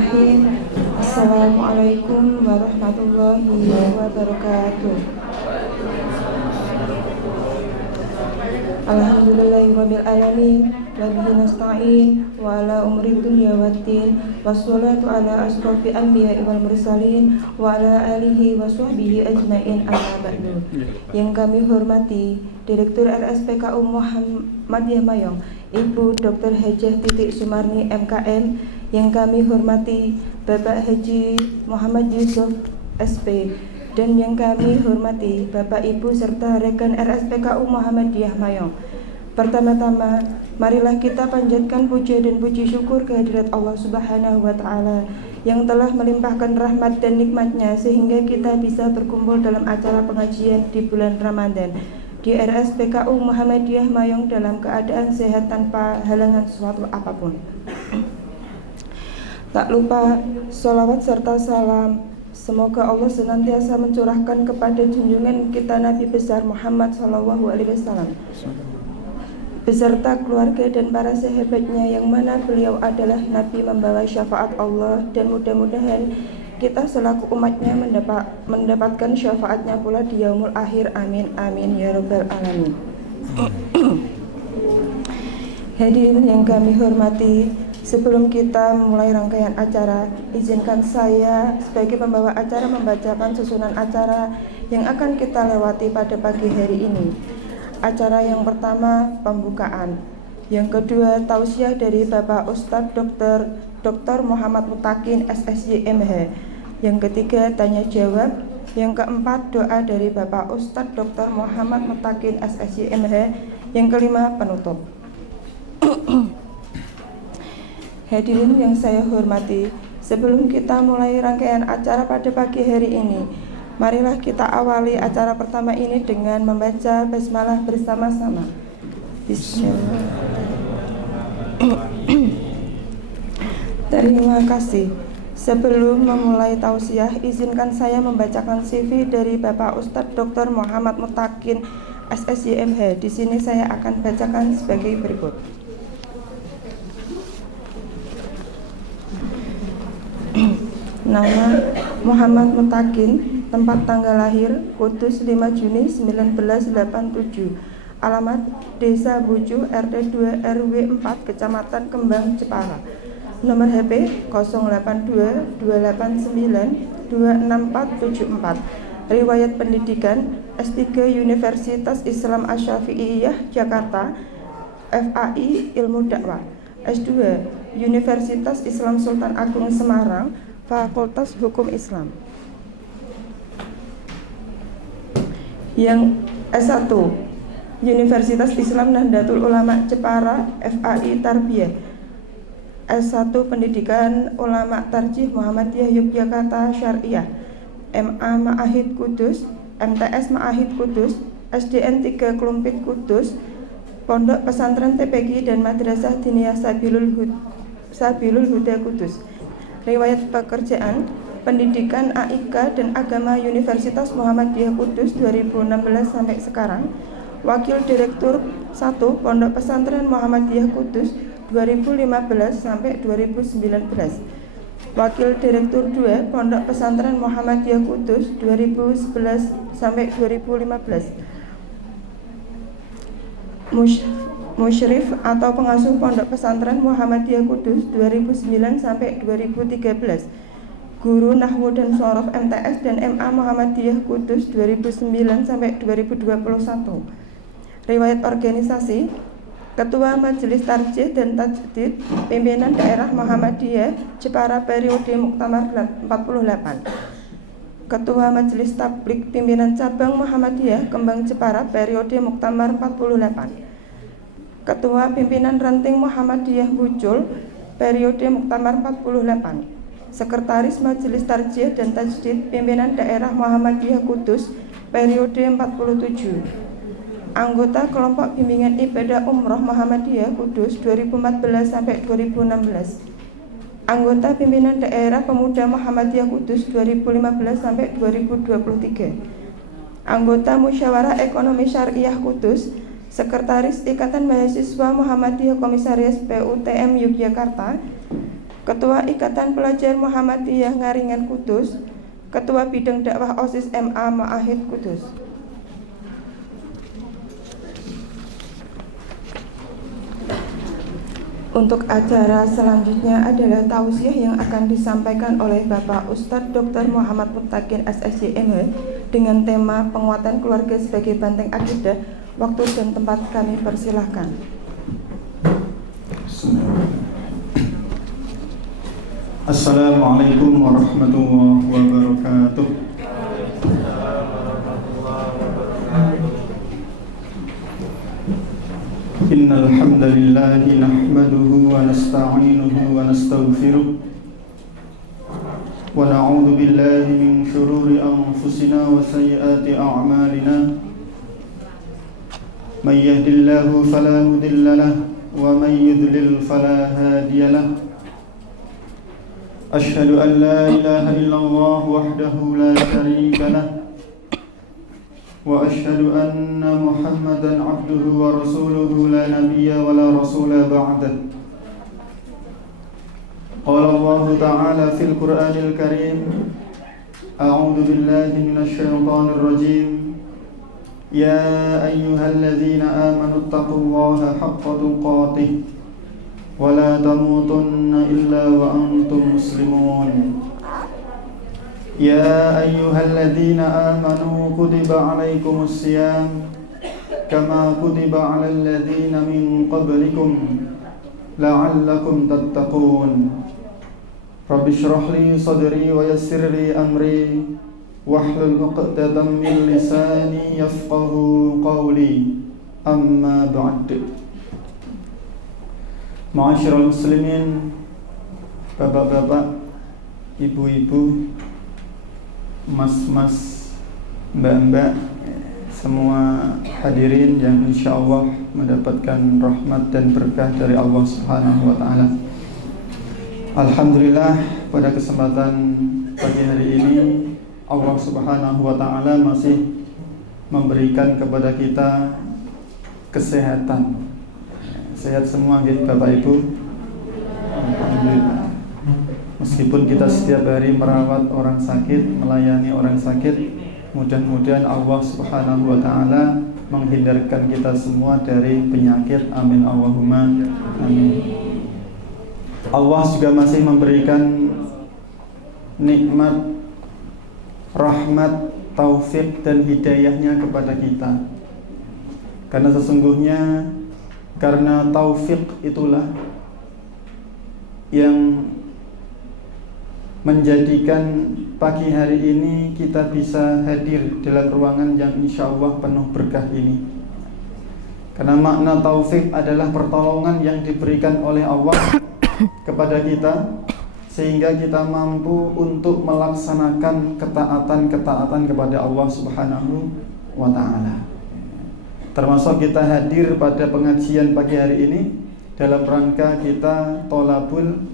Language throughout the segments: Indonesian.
Bismillahirrahmanirrahim. Assalamualaikum warahmatullahi wabarakatuh. Alhamdulillahirabbil alamin wa bihi nasta'in wa ala umri dunya waddin wassalatu ala asrofil anbiya'i wal mursalin wa ala alihi wa sahbihi ajmain amma ba'du. Yang kami hormati Direktur RSPKU Muhammadiyah Mayong, Ibu Dr. Hajah Titik Sumarni MKM. Yang kami hormati Bapak Haji Muhammad Yusuf SP, dan yang kami hormati Bapak Ibu serta rekan RSPKU Muhammadiyah Mayong. Pertama-tama, marilah kita panjatkan puja dan puji syukur kehadirat Allah Subhanahu wa Ta'ala yang telah melimpahkan rahmat dan nikmatnya sehingga kita bisa berkumpul dalam acara pengajian di bulan Ramadan di RSPKU Muhammadiyah Mayong dalam keadaan sehat tanpa halangan suatu apapun. Tak lupa sholawat serta salam semoga Allah senantiasa mencurahkan kepada junjungan kita Nabi besar Muhammad SAW beserta keluarga dan para sahabatnya, yang mana beliau adalah Nabi membawa syafaat Allah, dan mudah-mudahan kita selaku umatnya mendapatkan syafaatnya pula di yaumul akhir. Amin amin ya rabbal alamin. Hadirin yang kami hormati, sebelum kita memulai rangkaian acara, izinkan saya sebagai pembawa acara membacakan susunan acara yang akan kita lewati pada pagi hari ini. Acara yang pertama, pembukaan. Yang kedua, tausiah dari Bapak Ustadz Dr. Muhammad Mutakin SSY MH. Yang ketiga, tanya jawab. Yang keempat, doa dari Bapak Ustadz Dr. Muhammad Mutakin SSY MH. Yang kelima, penutup. Hadirin yang saya hormati, sebelum kita mulai rangkaian acara pada pagi hari ini, marilah kita awali acara pertama ini dengan membaca basmalah bersama-sama. Bismillah. Terima kasih. Sebelum memulai tausiah, izinkan saya membacakan CV dari Bapak Ustadz Dr. Muhammad Mutakin SSY MH. Di sini saya akan bacakan sebagai berikut. Nama Muhammad Mutakin, tempat tanggal lahir Kudus 5 Juni 1987, alamat Desa Bucu RT 2 RW 4 Kecamatan Kembang Jepara, nomor HP 082 289 26474, riwayat pendidikan S3 Universitas Islam Asy-Syafi'iyah Jakarta, FAI Ilmu Dakwah, S2 Universitas Islam Sultan Agung Semarang, Fakultas Hukum Islam. Yang S1 Universitas Islam Nahdlatul Ulama Jepara, FAI Tarbiyah, S1 Pendidikan Ulama Tarjih Muhammadiyah Yogyakarta Syariah, MA Ma'ahid Kudus, MTS Ma'ahid Kudus, SDN 3 Klumpit Kudus, Pondok Pesantren TPQ dan Madrasah Diniyah Sabilul Huda Kudus. Riwayat pekerjaan, pendidikan AIK dan Agama Universitas Muhammadiyah Kudus 2016 sampai sekarang. Wakil Direktur 1 Pondok Pesantren Muhammadiyah Kudus 2015 sampai 2019. Wakil Direktur 2 Pondok Pesantren Muhammadiyah Kudus 2011 sampai 2015. Musyrif atau pengasuh Pondok Pesantren Muhammadiyah Kudus 2009 sampai 2013. Guru Nahwu dan Shorof MTS dan MA Muhammadiyah Kudus 2009 sampai 2021. Riwayat organisasi, Ketua Majelis Tarjih dan Tajdid Pimpinan Daerah Muhammadiyah Jepara periode Muktamar 48. Ketua Majelis Tablik Pimpinan Cabang Muhammadiyah Kembang Jepara periode Muktamar 48. Ketua Pimpinan Ranting Muhammadiyah Bucul periode Muktamar 48. Sekretaris Majelis Tarjih dan Tajdid Pimpinan Daerah Muhammadiyah Kudus periode 47. Anggota Kelompok Bimbingan Ibadah Umroh Muhammadiyah Kudus 2014 sampai 2016. Anggota Pimpinan Daerah Pemuda Muhammadiyah Kudus 2015 sampai 2023. Anggota Musyawarah Ekonomi Syariah Kudus, Sekretaris Ikatan Mahasiswa Muhammadiyah Komisariat PUTM Yogyakarta Ketua Ikatan Pelajar Muhammadiyah Ngaringan Kudus, Ketua Bidang Dakwah OSIS MA Ma'ahid Kudus. Untuk acara selanjutnya adalah tausiah yang akan disampaikan oleh Bapak Ustadz Dr. Muhammad Muttaqin SSY MH dengan tema penguatan keluarga sebagai banteng akidah. Waktu dan tempat kami persilahkan. Assalamualaikum warahmatullahi wabarakatuh. Innal hamdalillah nahmaduhu wa nasta'inuhu wa nastaghfiruh wa na'udzu billahi min shururi anfusina wa sayyiati a'malina. May yahdihillahu fala mudilla lahu wa may yudlil fala hadiya lahu. Asyhadu an la ilaha illallah wahdahu la syarika lahu wa asyhadu anna Muhammadan abduhu wa rasuluhu la nabiyya wa la rasula ba'dah. Qala Allah ta'ala fil Qur'anil Karim, a'udzu billahi minasy syaithanir rajim. Ya ayyuhalladzina amanu taqullaha haqqa tuqatih wa la tamutunna illa wa antum muslimun. Ya ayyuhalladzina amanu kutiba alaikumus siyam kama kutiba alal ladzina min qablikum la'allakum tattaqun. Rabbi shrah li sadri wa yassir li amri wahlul 'uqdatam min lisani yafqahu qawli. Amma ba'd. Ma'asyiral muslimin, bapak-bapak, ibu-ibu, mas-mas, mbak-mbak, semua hadirin yang insyaallah mendapatkan rahmat dan berkah dari Allah Subhanahu wa taala. Alhamdulillah, pada kesempatan pagi hari ini Allah Subhanahu wa taala masih memberikan kepada kita kesehatan. Sehat semua gitu Bapak Ibu. Alhamdulillah. Meskipun kita setiap hari merawat orang sakit, melayani orang sakit, mudah-mudahan Allah Subhanahu wa taala menghindarkan kita semua dari penyakit. Amin Allahumma amin. Allah juga masih memberikan nikmat, rahmat, taufik dan hidayahnya kepada kita. Karena sesungguhnya karena taufik itulah yang menjadikan pagi hari ini kita bisa hadir dalam ruangan yang insya Allah penuh berkah ini. Karena makna taufik adalah pertolongan yang diberikan oleh Allah kepada kita, sehingga kita mampu untuk melaksanakan ketaatan-ketaatan kepada Allah Subhanahu wa ta'ala. Termasuk kita hadir pada pengajian pagi hari ini dalam rangka kita tholabul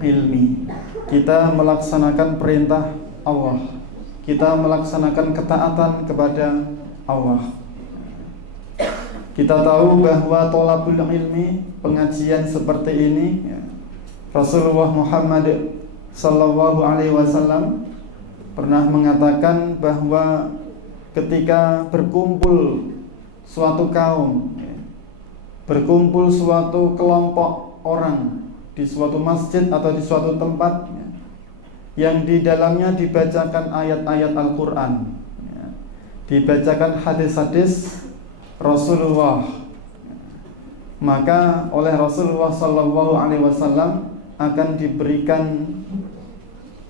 ilmi. Kita melaksanakan perintah Allah, kita melaksanakan ketaatan kepada Allah. Kita tahu bahwa tholabul ilmi, pengajian seperti ini, Rasulullah Muhammad sallallahu alaihi wasallam pernah mengatakan bahwa ketika berkumpul suatu kaum, berkumpul suatu kelompok orang di suatu masjid atau di suatu tempat yang di dalamnya dibacakan ayat-ayat Al-Quran, dibacakan hadis-hadis Rasulullah, maka oleh Rasulullah sallallahu alaihi wasallam akan diberikan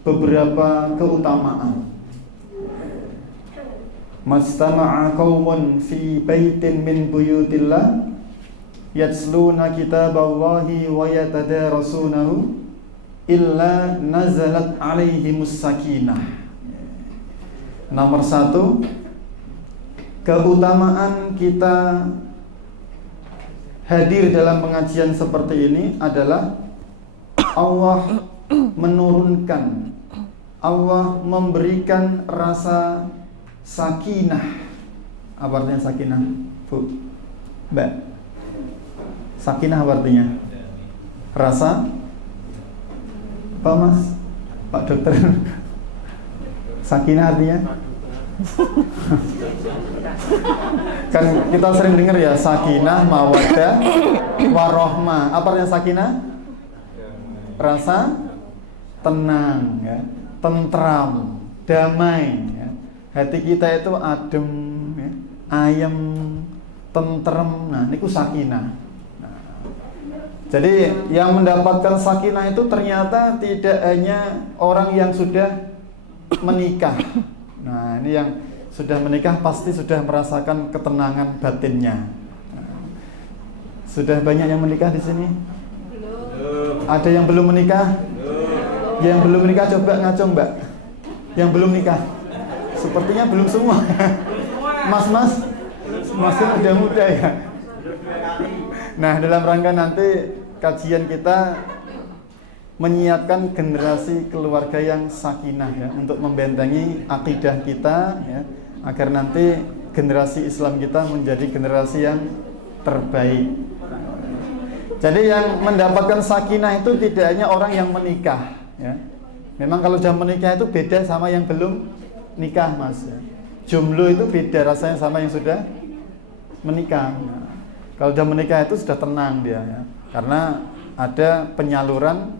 beberapa keutamaan. Mastama'a qaumun fi baitin min buyutillah yatsluna kitaballahi wa yatadarasunahu illa nazalat alaihimus sakinah. Nomor 1, keutamaan kita hadir dalam pengajian seperti ini adalah Allah menurunkan, Allah memberikan rasa sakinah. Apa artinya sakinah, Bu? Mbak, sakinah apa artinya? Rasa Pak Mas, Pak Dokter. Sakinah artinya? Kan kita sering dengar ya, sakinah, mawaddah, warohmah. Apa artinya sakinah? Rasa tenang, ya, tentram, damai. Ya. Hati kita itu adem, ya, ayem, tentrem. Nah, ini ku sakinah. Jadi yang mendapatkan sakinah itu ternyata tidak hanya orang yang sudah menikah. Nah, ini yang sudah menikah pasti sudah merasakan ketenangan batinnya. Sudah banyak yang menikah di sini? Belum. Ada yang belum menikah? Belum. Yang belum menikah coba ngacung, Mbak. Yang belum nikah? Sepertinya belum semua. Mas-mas, masih muda-muda ya. Nah, dalam rangka nanti kajian kita menyiapkan generasi keluarga yang sakinah ya, untuk membentengi akidah kita ya, agar nanti generasi Islam kita menjadi generasi yang terbaik. Jadi yang mendapatkan sakinah itu tidak hanya orang yang menikah ya. Memang kalau sudah menikah itu beda sama yang belum nikah, Mas ya. Jomblo itu beda rasanya sama yang sudah menikah. Nah, kalau sudah menikah itu sudah tenang dia ya. Karena ada penyaluran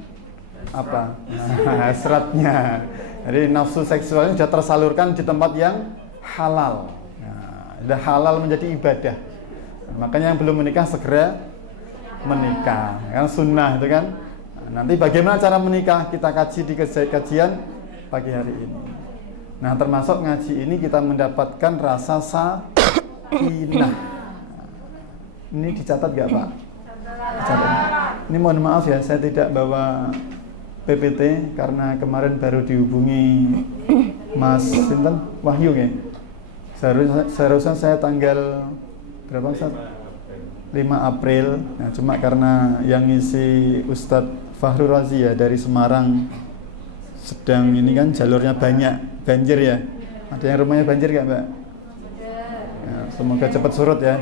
apa? Hasratnya. Jadi nafsu seksualnya sudah tersalurkan di tempat yang halal. Nah, sudah halal menjadi ibadah. Makanya yang belum menikah segera menikah. Kan sunnah itu kan. Nah, nanti bagaimana cara menikah kita kaji di kajian pagi hari ini. Nah, termasuk ngaji ini kita mendapatkan rasa sakinah. Ini dicatat gak, Pak? Dicatat. Ini mohon maaf ya, saya tidak bawa PPT karena kemarin baru dihubungi Mas Sinten Wahyu ya. Seharusnya saya tanggal berapa, Ustaz? 5 April. Nah, cuma karena yang ngisi Ustadz Fahrul Razi ya dari Semarang sedang ini kan jalurnya banyak banjir ya. Ada yang rumahnya banjir gak, Mbak? Ya, semoga cepat surut ya.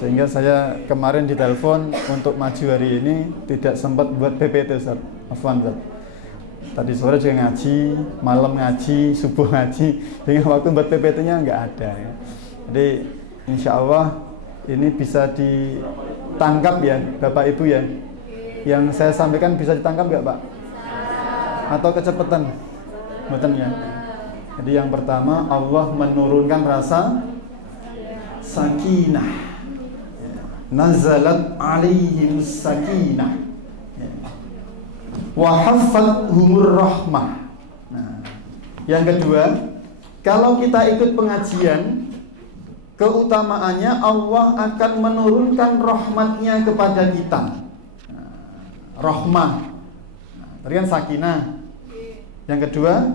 Sehingga saya kemarin ditelepon untuk maju hari ini tidak sempat buat PPT, Ustaz. Afwan, Ustaz. Tadi sore juga ngaji, malam ngaji, subuh ngaji, dengan waktu buat PPT-nya nggak ada ya. Jadi insya Allah ini bisa ditangkap ya Bapak Ibu ya. Yang saya sampaikan bisa ditangkap nggak, Pak? Atau kecepatan? Betul ya. Jadi yang pertama, Allah menurunkan rasa sakinah. Nazalat alaihimus sakinah wa haffathumur rahmah. Nah, yang kedua, kalau kita ikut pengajian, keutamaannya Allah akan menurunkan rahmatnya kepada kita. Nah, rahmah. Nah, tadi kan sakinah. Yang kedua,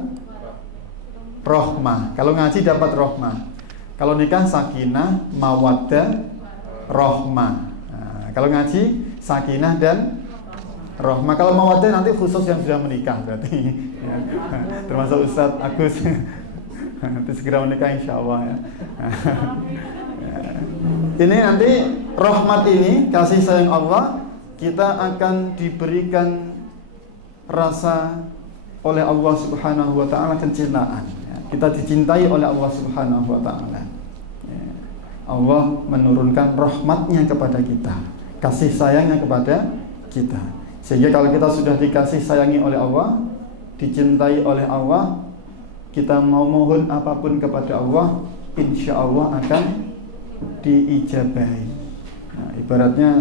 rahmah. Kalau ngaji dapat rahmah. Kalau nikah sakinah, mawaddah, rahmah. Nah, kalau ngaji sakinah dan rahmah. Kalau mawaddah nanti khusus yang sudah menikah berarti ya. Termasuk Ustadz Agus nanti segera menikah insya Allah ya. Ini nanti rahmat ini, kasih sayang Allah, kita akan diberikan rasa oleh Allah Subhanahu wa taala kecintaan ya. Kita dicintai oleh Allah Subhanahu wa taala. Allah menurunkan rahmatnya kepada kita, kasih sayangnya kepada kita. Sehingga kalau kita sudah dikasih sayangi oleh Allah, dicintai oleh Allah, kita mau mohon apapun kepada Allah, insya Allah akan diijabahi. Nah, ibaratnya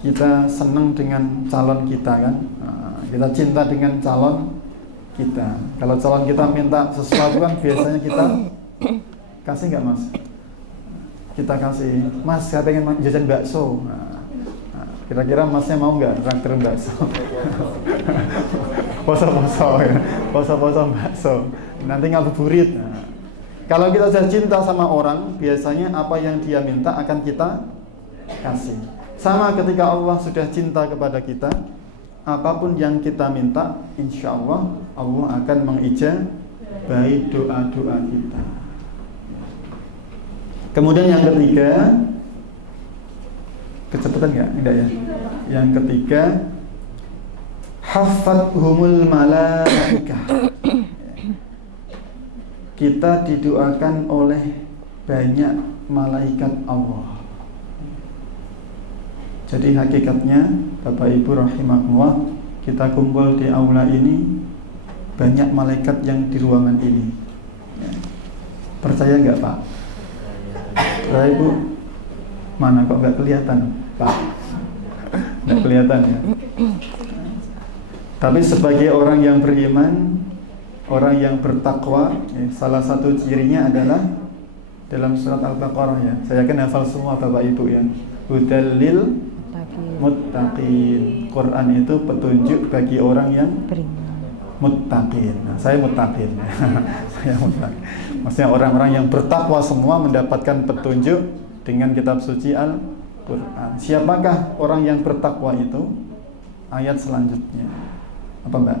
kita senang dengan calon kita kan, nah, kita cinta dengan calon kita. Kalau calon kita minta sesuatu kan biasanya kita kasih nggak, Mas? Kita kasih, Mas saya pengen jajan bakso. Nah, kira-kira Masnya mau nggak traktir bakso? Poso-poso ya, poso-poso bakso. Nanti ngabuburit. Nah, kalau kita sudah cinta sama orang, biasanya apa yang dia minta akan kita kasih. Sama ketika Allah sudah cinta kepada kita, apapun yang kita minta, insya Allah Allah akan mengijabahi doa-doa kita. Kemudian yang ketiga, kecepatan nggak? Enggak ya. Yang ketiga, Haffathumul malaikah. Kita didoakan oleh banyak malaikat Allah. Jadi hakikatnya Bapak Ibu rahimakumullah, kita kumpul di aula ini banyak malaikat yang di ruangan ini. Percaya nggak Pak? Percaya Ibu? Mana kok nggak kelihatan Pak? Nggak kelihatan ya. Tapi sebagai orang yang beriman, orang yang bertakwa, salah satu cirinya adalah dalam surat Al-Baqarah ya. Saya yakin hafal semua Bapak Ibu ya. Hudal lil muttaqin. Quran itu petunjuk bagi orang yang muttaqin. Nah, saya muttaqin. Saya muttaqin. Maksudnya orang-orang yang bertakwa semua mendapatkan petunjuk dengan kitab suci Al-Quran. Siapakah orang yang bertakwa itu? Ayat selanjutnya. Apa Mbak?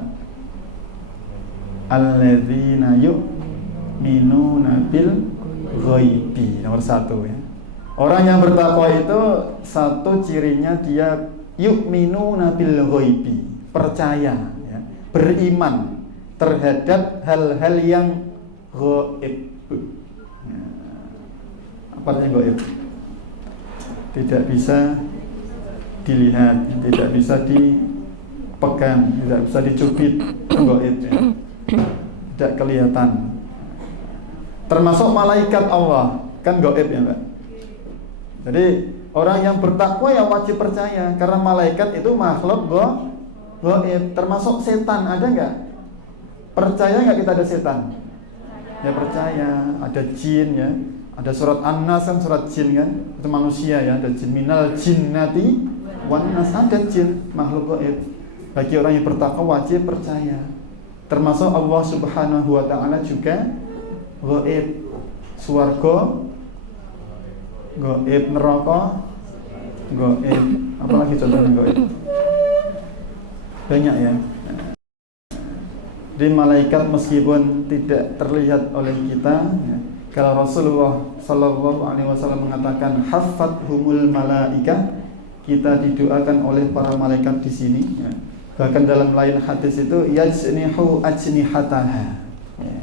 Alladzina yu'minuna bil ghaibi. Nomor 1 ya. Orang yang bertakwa itu satu cirinya dia yu'minuna bil ghaibi, percaya ya, beriman terhadap hal-hal yang ghaib. Apa artinya ghaib? Tidak bisa dilihat, tidak bisa dipegang, tidak bisa dicubit, ghaib ya. Tidak kelihatan. Termasuk malaikat Allah, kan gaib ya Mbak. Jadi orang yang bertakwa ya wajib percaya, karena malaikat itu makhluk gaib. Termasuk setan, ada nggak? Percaya nggak kita ada setan? Ya percaya. Ada jin ya. Ada surat An-Nas kan, surat jin kan, itu manusia ya. Ada jin, minal jinnati wan nas, ada jin, makhluk gaib. Bagi orang yang bertakwa wajib percaya. Termasuk Allah Subhanahu wa ta'ala juga gaib. Swarga gaib, neraka gaib. Apalagi contohnya gaib? Banyak ya. Jadi malaikat meskipun tidak terlihat oleh kita ya, kalau Rasulullah Sallallahu Alaihi Wasallam mengatakan haffathumul malaikah, kita didoakan oleh para malaikat di sini ya. Bahkan dalam lain hadis itu yajnihu ajnihataha. Ya.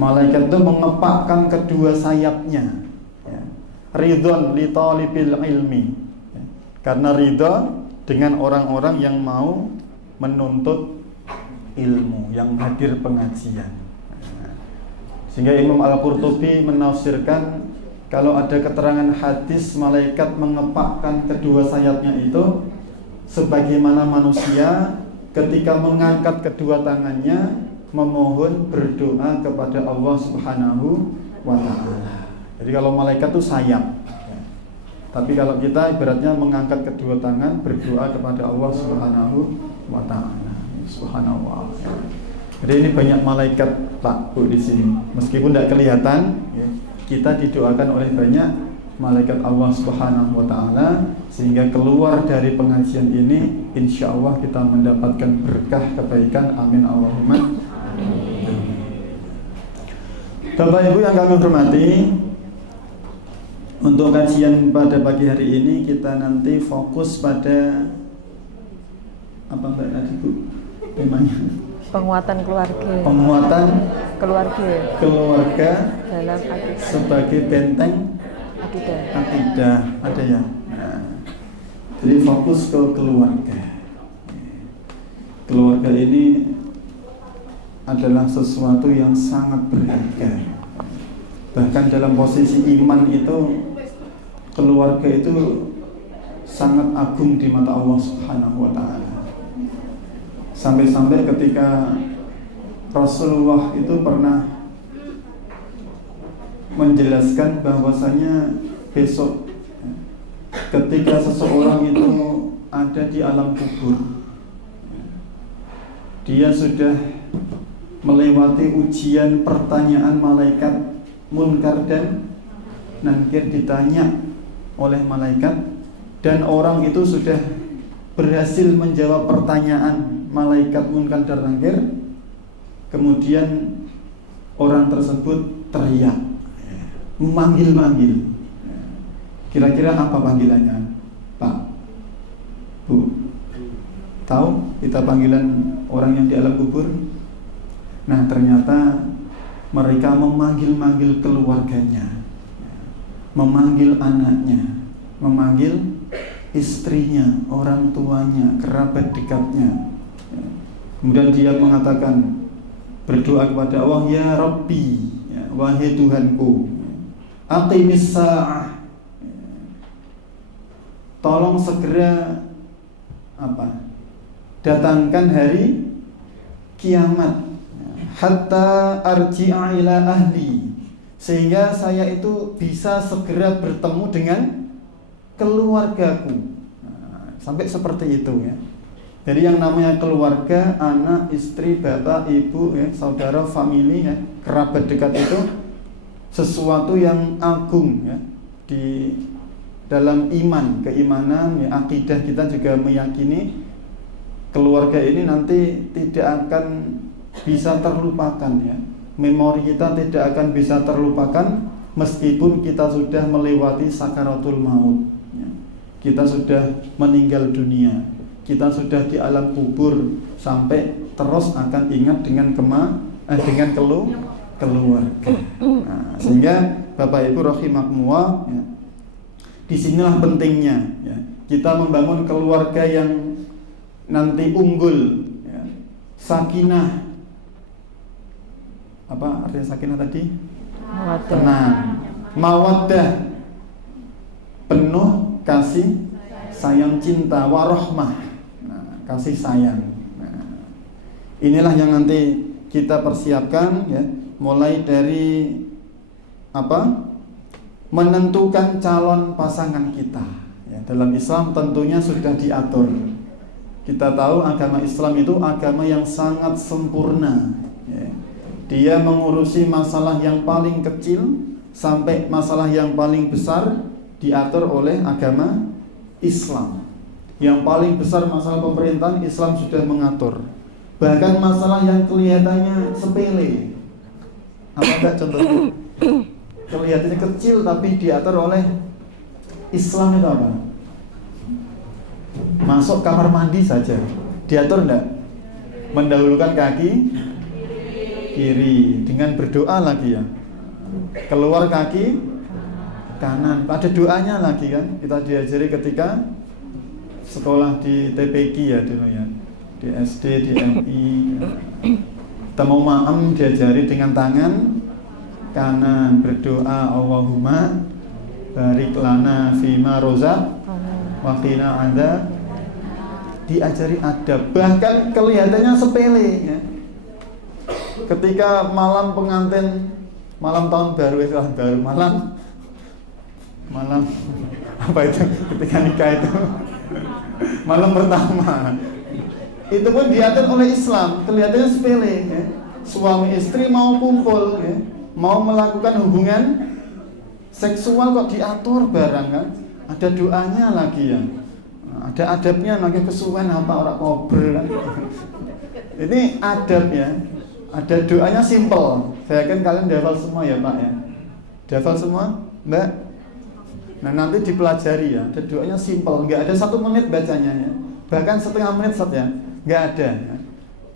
Malaikat itu mengepakkan kedua sayapnya. Ya. Ridhon li talibil ilmi. Ya. Karena ridha dengan orang-orang yang mau menuntut ilmu, yang hadir pengajian. Ya. Sehingga Imam Al-Qurtubi menafsirkan kalau ada keterangan hadis malaikat mengepakkan kedua sayapnya itu sebagaimana manusia ketika mengangkat kedua tangannya memohon berdoa kepada Allah Subhanahu wa ta'ala. Jadi kalau malaikat itu sayap. Tapi kalau kita ibaratnya mengangkat kedua tangan berdoa kepada Allah Subhanahu wa ta'ala. Subhanallah. Jadi ini banyak malaikat Pak Bu di sini. Meskipun tidak kelihatan, kita didoakan oleh banyak malaikat Allah Subhanahu wa ta'ala, sehingga keluar dari pengajian ini insya Allah kita mendapatkan berkah kebaikan. Amin Allahumma. Bapak Ibu yang kami hormati, untuk kajian pada pagi hari ini kita nanti fokus pada apa Mbak tadi Bu temanya? Penguatan keluarga. Penguatan keluarga dalam akidah. Sebagai benteng akidah ada ya. Nah, jadi fokus ke keluarga. Keluarga ini adalah sesuatu yang sangat berharga. Bahkan dalam posisi iman itu keluarga itu sangat agung di mata Allah Subhanahu wa ta'ala. Sampai-sampai ketika Rasulullah itu pernah menjelaskan bahwasanya besok ketika seseorang itu ada di alam kubur, dia sudah melewati ujian pertanyaan malaikat Munkar dan Nakir, ditanya oleh malaikat, dan orang itu sudah berhasil menjawab pertanyaan malaikat Munkar dan Nakir. Kemudian orang tersebut teriak, memanggil-manggil. Kira-kira apa panggilannya, Pak? Bu? Tahu kita panggilan orang yang di alam kubur? Nah, ternyata mereka memanggil-manggil keluarganya, memanggil anaknya, memanggil istrinya, orang tuanya, kerabat dekatnya. Kemudian dia mengatakan, berdoa kepada Allah, ya Rabbi, ya, wahai Tuhanku, aqimis sa'ah, tolong segera datangkan hari kiamat, hatta arji'a ila ahli, sehingga saya itu bisa segera bertemu dengan keluargaku. Sampai seperti itu ya. Jadi yang namanya keluarga, anak, istri, bapak, ibu, ya, saudara, famili, ya, kerabat dekat itu sesuatu yang agung ya. Di dalam iman, keimanan, ya, akidah kita juga meyakini keluarga ini nanti tidak akan bisa terlupakan ya. Memori kita tidak akan bisa terlupakan meskipun kita sudah melewati sakaratul maut ya. Kita sudah meninggal dunia, kita sudah di alam kubur, sampai terus akan ingat dengan keluarga. Nah, sehingga Bapak Ibu rahimakumullah ya, disinilah pentingnya ya, kita membangun keluarga yang nanti unggul ya. Sakinah, apa artinya sakinah tadi? Tenang, mawaddah, penuh kasih sayang, cinta, warahmah, kasih sayang. Nah, inilah yang nanti kita persiapkan ya, mulai dari menentukan calon pasangan kita ya. Dalam Islam tentunya sudah diatur. Kita tahu agama Islam itu agama yang sangat sempurna ya. Dia mengurusi masalah yang paling kecil sampai masalah yang paling besar diatur oleh agama Islam. Yang paling besar masalah pemerintahan, Islam sudah mengatur. Bahkan masalah yang kelihatannya sepele, apa enggak contohnya? Kelihatannya kecil tapi diatur oleh Islam itu apa? Masuk kamar mandi saja diatur enggak? Mendahulukan kaki kiri dengan berdoa lagi ya. Keluar kaki kanan, ada doanya lagi kan. Kita diajari ketika sekolah di TPQ ya dulu ya, di SD, di MI ya. Kita mau ma'am diajari dengan tangan kanan berdoa, Allahumma barik lana fima rozak wa qina adzab. Diajari adab, bahkan kelihatannya sepele ya. Ketika malam pengantin, malam tahun baru, malam apa itu, ketika nikah itu malam pertama, itu pun diatur oleh Islam. Kelihatannya sepele ya. Suami istri mau kumpul ya, mau melakukan hubungan seksual kok diatur barang kan. Ada doanya lagi ya, ada adabnya lagi, kesuwen apa orang kober kan. Ini adab ya. Ada doanya simple. Saya yakin kalian hafal semua ya Pak ya. Hafal semua Mbak? Nah nanti dipelajari ya. Ada doanya simple, nggak ada 1 menit bacanya ya. Bahkan setengah menit saja, nggak ada ya.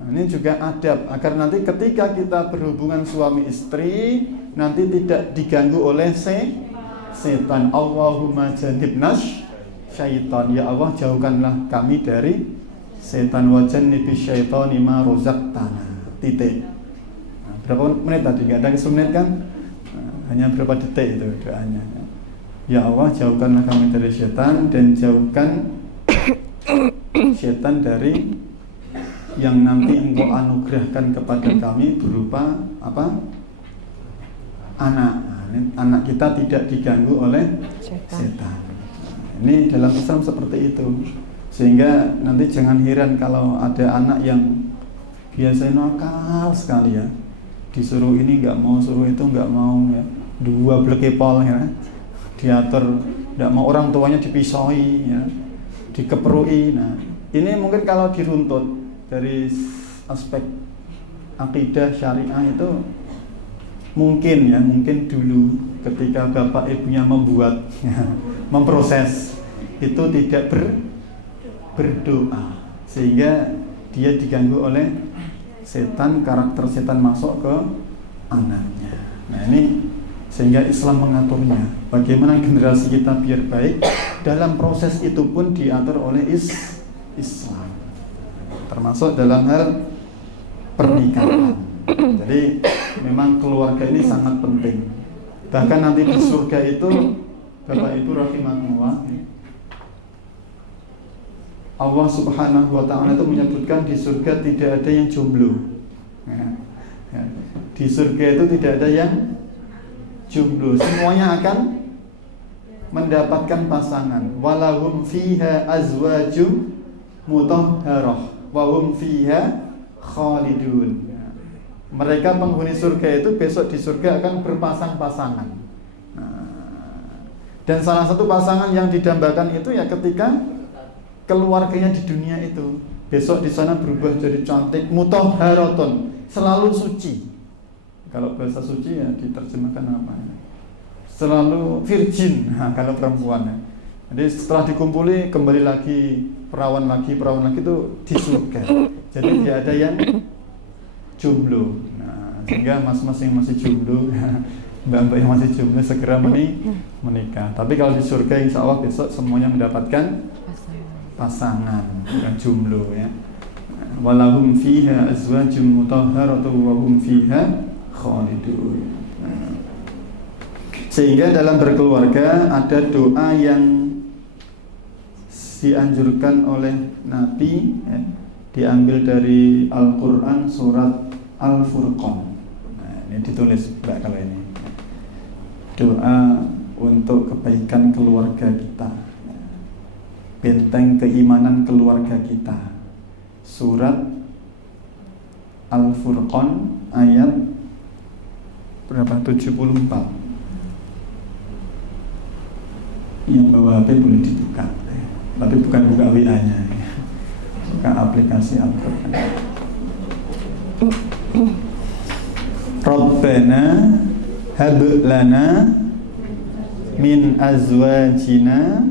Nah, ini juga adab agar nanti ketika kita berhubungan suami istri nanti tidak diganggu oleh setan. Allahumma jannibnas syaitan, ya Allah jauhkanlah kami dari setan, wa jannibis syaitani ma rozaqtana. Titik. Nah, berapa menit tadi? Nggak ada 1 menit kan? Nah, hanya berapa detik itu doanya. Ya Allah jauhkanlah kami dari setan dan jauhkan setan dari yang nanti Engkau anugerahkan kepada kami berupa apa? Anak. Nah, anak kita tidak diganggu oleh setan. Ini dalam Islam seperti itu. Sehingga nanti jangan heran kalau ada anak yang biasanya nakal sekali ya, disuruh ini nggak mau, suruh itu nggak mau ya, 2 blekepol ya, diatur, nggak mau, orang tuanya dipisoi ya, dikeperui. Nah ini mungkin kalau diruntut dari aspek akidah syariah itu mungkin ya, mungkin dulu ketika bapak ibunya membuat ya, memproses itu tidak berdoa. sehingga dia diganggu oleh setan, karakter setan masuk ke anaknya. Nah ini sehingga Islam mengaturnya. Bagaimana generasi kita biar baik, dalam proses itu pun diatur oleh Islam, termasuk dalam hal pernikahan. Jadi memang keluarga ini sangat penting. Bahkan nanti di surga itu, Bapak Ibu rahimahullah, Allah Subhanahu wa ta'ala itu menyebutkan di surga tidak ada yang jomblo. Di surga itu tidak ada yang jomblo, semuanya akan mendapatkan pasangan. Walahum fiha azwajum mutahharah wa hum fiha khalidun. Mereka penghuni surga itu besok di surga akan berpasang-pasangan. Dan salah satu pasangan yang didambakan itu ya ketika keluarganya di dunia itu besok di sana berubah jadi cantik, mutahharatun, selalu suci. Kalau bahasa suci ya diterjemahkan apa? Selalu virgin. Nah, kalau perempuan ya. Jadi setelah dikumpuli kembali lagi perawan lagi itu di surga. Jadi tidak ada yang jomblo. Nah, sehingga mas-mas yang masih jomblo, mbak-mbak yang masih jomblo segera menikah. Tapi kalau di surga insya Allah besok semuanya mendapatkan pasangan yang jomblo ya. Walahum fiha azwajum mutahharatu wa hum fiha khalidun. Sehingga dalam berkeluarga ada doa yang dianjurkan oleh Nabi ya, diambil dari Al-Quran surat Al-Furqan. Nah, ini ditulis Mbak kalau ini. Doa untuk kebaikan keluarga kita, benteng keimanan keluarga kita. Surat Al-Furqan ayat berapa? 74. Yang bawa HP boleh dibuka, tapi bukan buka WA-nya, buka aplikasi Al-Quran. Rabbana hab lana min azwajina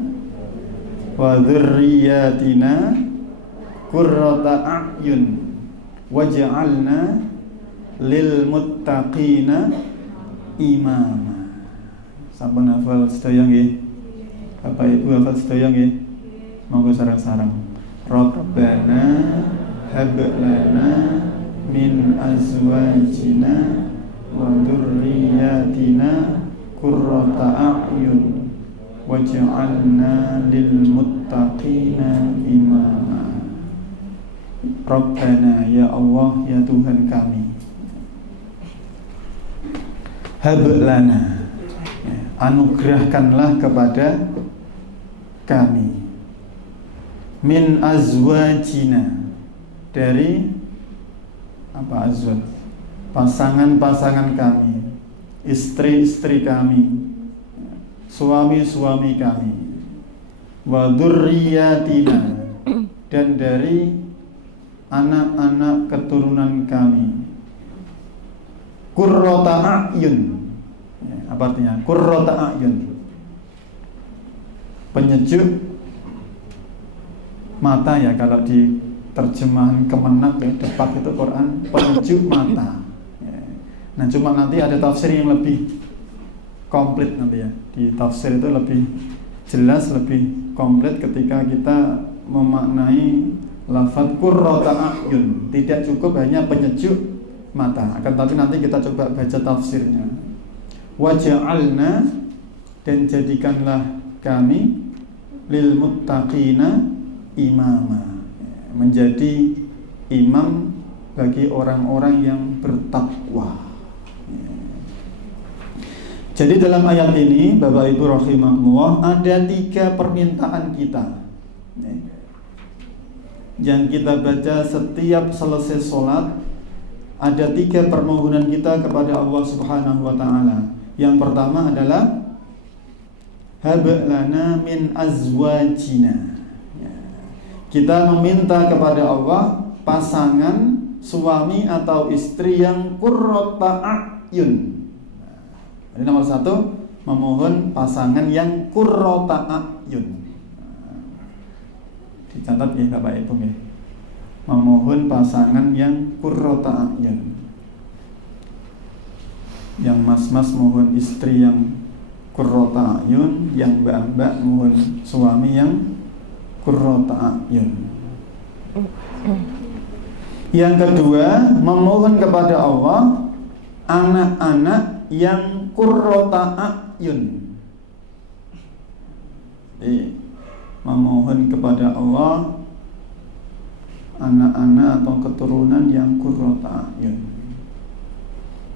wa dzurriyyatina qurrata a'yun waj'alna lil muttaqina imama. Sampun hafal sedaya nggih? Bapak Ibu hafal sedaya nggih? Monggo sareng-sareng. Rabbana hab lana min azwajina wa dzurriyyatina qurrata a'yun waj'alna lil muttaqina imama. Rabbana ya Allah ya Tuhan kami, hab lana, anugerahkanlah kepada kami, min azwajina, dari apa azwaj? Pasangan-pasangan kami, istri-istri kami, suami-suami kami, wa dzurriyyatina, dan dari anak-anak keturunan kami, qurrata a'yun. Apa artinya? Qurrata a'yun, penyejuk mata ya, kalau di terjemahan Kemenak ya, Depak itu Quran penyejuk mata. Nah cuma nanti ada tafsir yang lebih komplit nanti ya, di tafsir itu lebih jelas, lebih komplit ketika kita memaknai lafaz qurrata a'yun. Tidak cukup hanya penyejuk mata, akan tapi nanti kita coba baca tafsirnya. Waja'alna, dan jadikanlah kami, lil muttaqina imama, menjadi imam bagi orang-orang yang bertakwa. Jadi dalam ayat ini Bapak Ibu rahimahullah ada 3 permintaan kita yang kita baca setiap selesai sholat. Ada 3 permohonan kita kepada Allah Subhanahu wa ta'ala. Yang pertama adalah hab lana min azwajina, kita meminta kepada Allah pasangan suami atau istri yang qurrata a'yun. Jadi nomor 1 memohon pasangan yang qurrata a'yun. Dicatat ya Bapak Ibu ya. memohon pasangan yang qurrata a'yun. Yang mas-mas mohon istri yang qurrata a'yun, yang mbak-mbak mohon suami yang qurrata a'yun. Yang kedua, memohon kepada Allah anak-anak yang qurrata a'yun. Memohon kepada Allah anak-anak atau keturunan yang qurrata a'yun.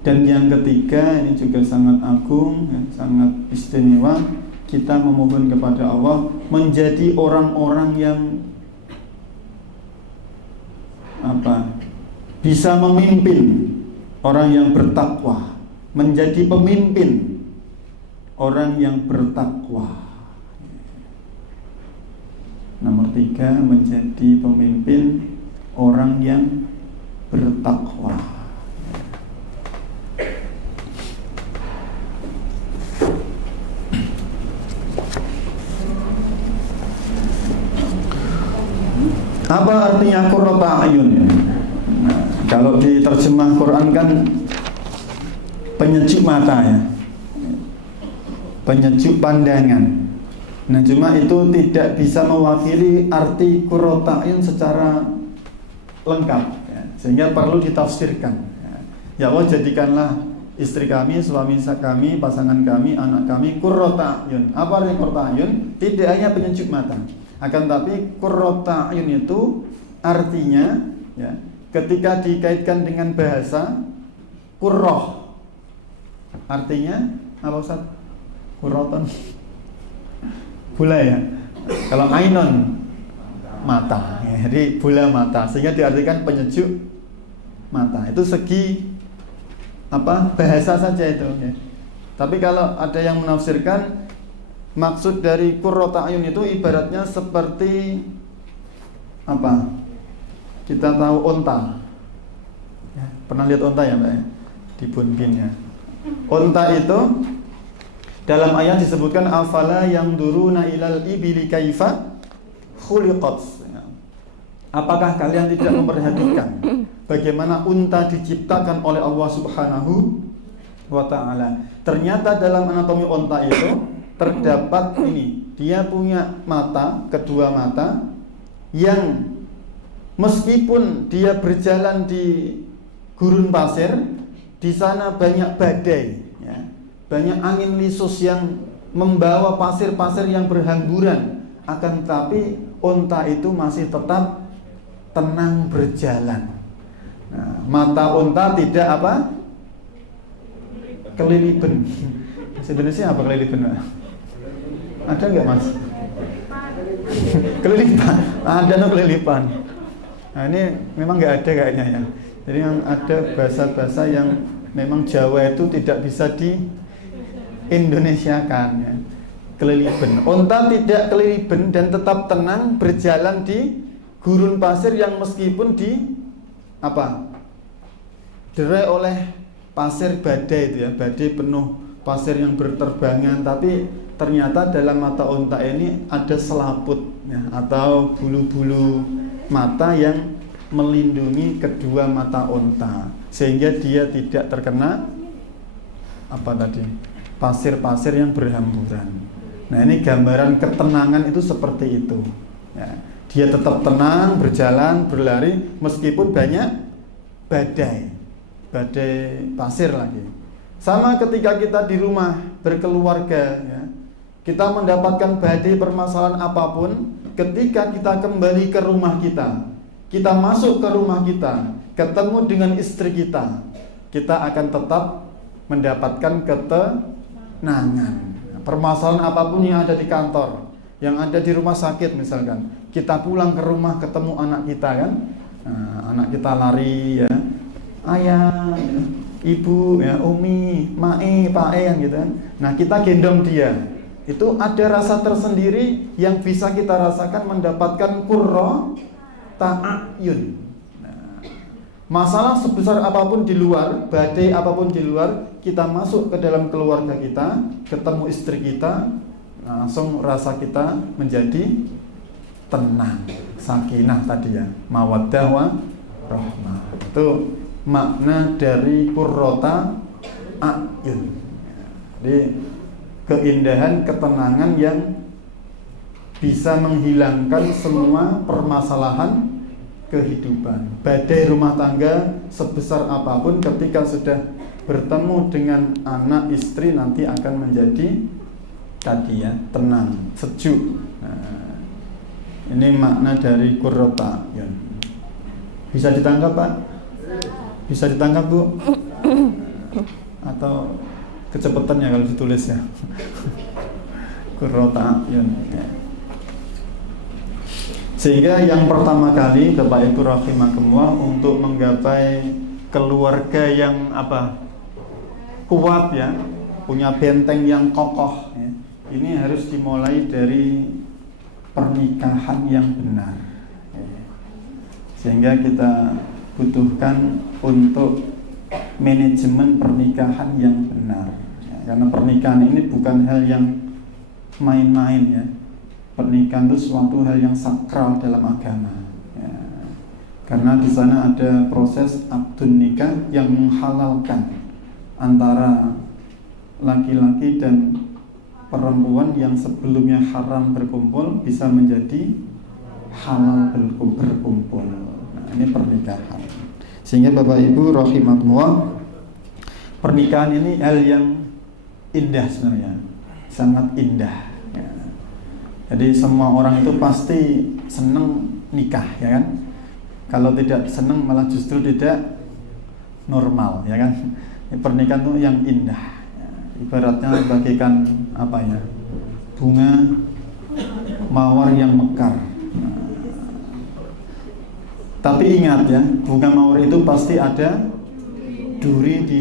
Dan yang ketiga, ini juga sangat agung, sangat istimewa, kita memohon kepada Allah menjadi orang-orang yang bisa memimpin orang yang bertakwa, menjadi pemimpin orang yang bertakwa. Nomor 3, menjadi pemimpin orang yang bertakwa. Apa artinya qurrata a'yun? Nah, kalau diterjemah Quran kan penyejuk mata ya, penyejuk pandangan. Nah, cuma itu tidak bisa mewakili arti qurrata a'yun secara lengkap ya, sehingga perlu ditafsirkan. Ya Allah, jadikanlah istri kami, suami kami, pasangan kami, anak kami qurrata a'yun. Apa arti qurrata a'yun? Tidak hanya penyejuk mata, akan tapi qurrata a'yun itu artinya ya, ketika dikaitkan dengan bahasa qurrah, artinya apa Ustaz? Qurratun bola ya. Kalau ainon mata ya, jadi bola mata, sehingga diartikan penyejuk mata. Itu segi bahasa saja itu ya. Tapi kalau ada yang menafsirkan maksud dari qurrata a'yun itu ibaratnya seperti kita tahu onta ya, pernah lihat onta ya Mbak ya? Di Bonbin ya. Onta itu dalam ayat disebutkan afala yanzuruna ilal ibili kaifa khuliqat ya. Apakah kalian tidak memperhatikan bagaimana unta diciptakan oleh Allah Subhanahu wa ta'ala? Ternyata dalam anatomi onta itu terdapat dia punya mata, kedua mata, yang meskipun dia berjalan di gurun pasir, di sana banyak badai ya, banyak angin lisus yang membawa pasir-pasir yang berhamburan, akan tetapi onta itu masih tetap tenang berjalan. Nah, mata onta tidak kelilipan. Indonesia apa kelilipan? Ada nggak Mas? Kelilipan. Ada kelilipan. Nah, ini memang nggak ada kayaknya ya. Jadi yang ada bahasa-bahasa yang memang Jawa itu tidak bisa di Indonesiakan ya. Kelilipan. Onta tidak kelilipan dan tetap tenang berjalan di gurun pasir yang meskipun derai oleh pasir badai itu ya, badai penuh pasir yang berterbangan, tapi ternyata dalam mata onta ini ada selaput ya, atau bulu-bulu mata yang melindungi kedua mata onta, sehingga dia tidak terkena pasir-pasir yang berhamburan. Nah, ini gambaran ketenangan itu seperti itu ya. Dia tetap tenang berjalan, berlari meskipun banyak badai pasir lagi. Sama ketika kita di rumah berkeluarga ya, kita mendapatkan badai permasalahan apapun, ketika kita kembali ke rumah kita masuk ke rumah kita, ketemu dengan istri kita akan tetap mendapatkan ketenangan. Permasalahan apapun yang ada di kantor, yang ada di rumah sakit misalkan, kita pulang ke rumah ketemu anak kita kan, anak kita lari ya, ayah, ibu, ya, umi, mae, pae kan gitu kan. Nah, kita gendong dia. Itu ada rasa tersendiri yang bisa kita rasakan mendapatkan qurrata a'yun. Nah, masalah sebesar apapun di luar, badai apapun di luar, kita masuk ke dalam keluarga kita, ketemu istri kita, langsung rasa kita menjadi tenang, sakinah tadi ya, mawaddah wa rahmah. Itu makna dari qurrata a'yun. Jadi keindahan, ketenangan yang bisa menghilangkan semua permasalahan kehidupan. Badai rumah tangga sebesar apapun ketika sudah bertemu dengan anak istri nanti akan menjadi tadi ya, tenang, sejuk. Nah, ini makna dari qurrata a'yun. Bisa ditangkap Pak? Bisa ditangkap Bu? Atau kecepatan ya kalau ditulis ya. Qurrata a'yun ya. Sehingga yang pertama kali Bapak Ibu rahimakumullah, untuk menggapai keluarga yang kuat ya, punya benteng yang kokoh ya, ini harus dimulai dari pernikahan yang benar ya. Sehingga kita butuhkan untuk manajemen pernikahan yang benar ya, karena pernikahan ini bukan hal yang main-main ya. Pernikahan itu suatu hal yang sakral dalam agama ya. Karena di sana ada proses akdun nikah yang menghalalkan antara laki-laki dan perempuan yang sebelumnya haram berkumpul bisa menjadi halal berkumpul. Nah, ini pernikahan. Sehingga Bapak Ibu rahimakumullah, pernikahan ini hal yang indah sebenarnya, sangat indah ya. Jadi semua orang itu pasti senang nikah ya kan. Kalau tidak senang malah justru tidak normal ya kan. Pernikahan itu yang indah ya. Ibaratnya bagaikan bunga mawar yang mekar. Tapi ingat ya, bunga mawar itu pasti ada duri di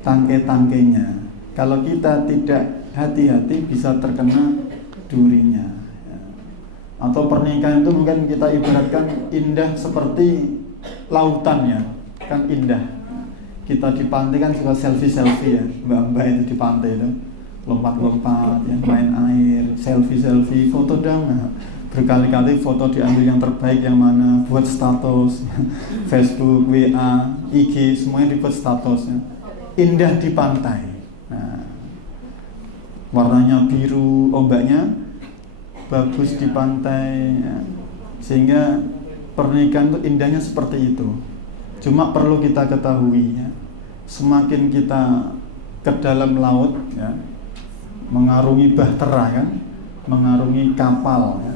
tangkai-tangkainya. Kalau kita tidak hati-hati bisa terkena durinya ya. Atau pernikahan itu mungkin kita ibaratkan indah seperti lautan ya, kan indah. Kita di pantai kan suka selfie-selfie ya, mbak-mbak itu di pantai itu lompat-lompat ya, main air, selfie-selfie, foto dong. Nah, berkali-kali foto diambil yang terbaik yang mana, buat status Facebook, WA, IG, semuanya dibuat statusnya. Indah di pantai. Nah, warnanya biru, ombaknya bagus di pantai ya. Sehingga pernikahan itu indahnya seperti itu. Cuma perlu kita ketahui ya, semakin kita ke dalam laut ya, mengarungi bahtera kan, mengarungi kapal ya,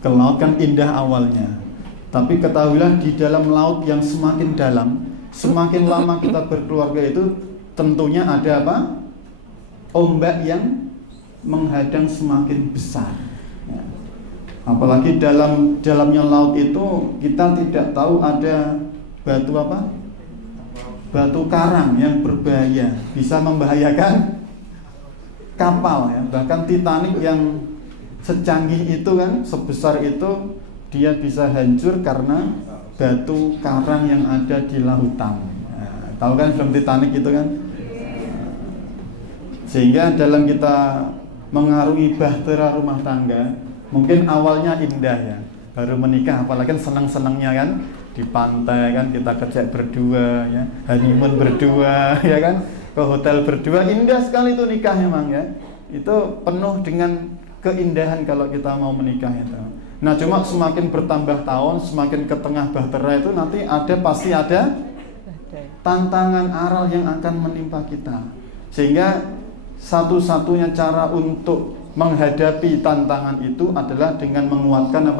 ke laut kan indah awalnya. Tapi ketahuilah di dalam laut yang semakin dalam, semakin lama kita berkeluarga itu tentunya ada ombak yang menghadang semakin besar ya. Apalagi dalamnya laut itu kita tidak tahu ada batu karang yang berbahaya, bisa membahayakan kapal ya. Bahkan Titanic yang secanggih itu kan, sebesar itu, dia bisa hancur karena batu karang yang ada di lautan. Nah, tahu kan film Titanic itu kan? Sehingga dalam kita mengarungi bahtera rumah tangga, mungkin awalnya indah ya, baru menikah apalagi senang-senangnya kan, di pantai kan kita kecek berdua ya, honeymoon berdua ya kan, ke hotel berdua, indah sekali itu nikah memang ya. Itu penuh dengan keindahan kalau kita mau menikah itu. Nah cuma semakin bertambah tahun, semakin ke tengah bahtera itu nanti pasti ada tantangan aral yang akan menimpa kita. Sehingga satu-satunya cara untuk menghadapi tantangan itu adalah dengan menguatkan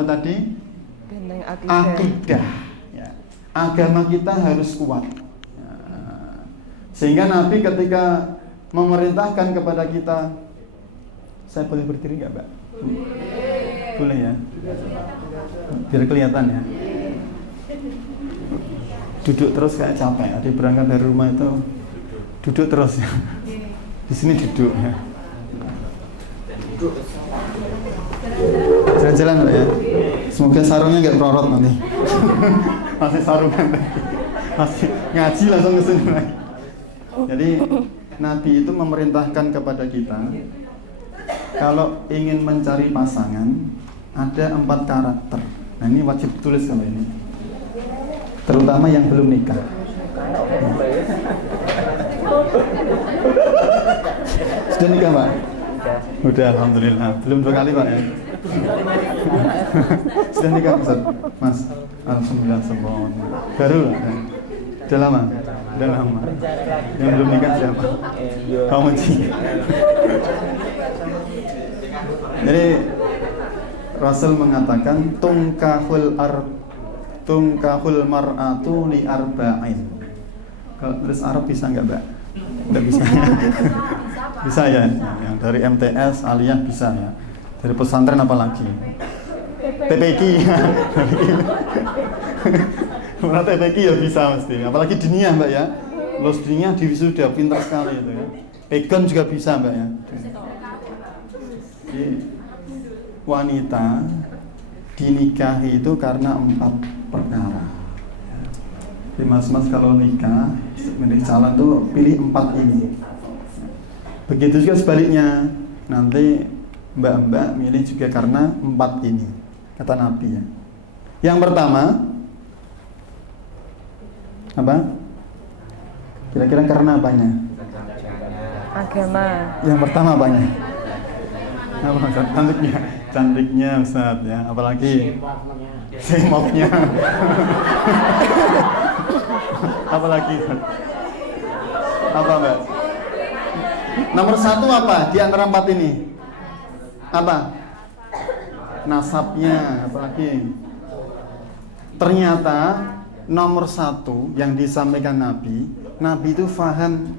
akidah ya. Agama kita harus kuat ya. Sehingga Nabi ketika memerintahkan kepada kita, saya boleh berdiri nggak Mbak? Boleh ya, biar kelihatan ya. Duduk terus kayak capek. Adik berangkat dari rumah itu duduk terus ya. Di sini duduk ya. Jalan-jalan ya. Semoga sarungnya nggak prorot nanti. Masih sarungan, masih ngaji langsung ke sini. Jadi Nabi itu memerintahkan kepada kita, kalau ingin mencari pasangan ada 4 karakter. Nah ini wajib tulis kalau ini, terutama yang belum nikah. Sudah nikah Pak? Udah, alhamdulillah. Belum 2 kali Pak ya? Sudah nikah Ustaz? Mas? Alhamdulillah semua. Baru lah ya? Udah lama? Udah lama. Yang belum nikah siapa? Kamu sih. Jadi Rasul mengatakan tungkahul mar'atu li arba'in. Kalau tulis Arab bisa nggak Mbak? Nggak bisa. Bisa ya? Yang dari MTS, aliyah bisa ya. Dari pesantren apalagi? TPQ. Mana TPQ ya bisa mesti. Apalagi diniyah Mbak ya. Lulus diniyah di wisuda pintar sekali itu ya. Pegon juga bisa Mbak ya. Jadi, wanita dinikahi itu karena 4 perkara. Jadi mas-mas kalau nikah, milih calon tuh pilih 4 ini. Begitu juga sebaliknya, nanti mbak-mbak milih juga karena 4 ini, kata Nabi ya. Yang pertama apa? Kira-kira karena apanya? Agama. Yang pertama apanya? Apa? Cantiknya Ustaz ya, apalagi semoknya. Apalagi Ustaz? Apa Mbak? Nomor 1 apa di antara 4 ini? Apa? Nasabnya, apalagi? Ternyata nomor 1 yang disampaikan Nabi itu faham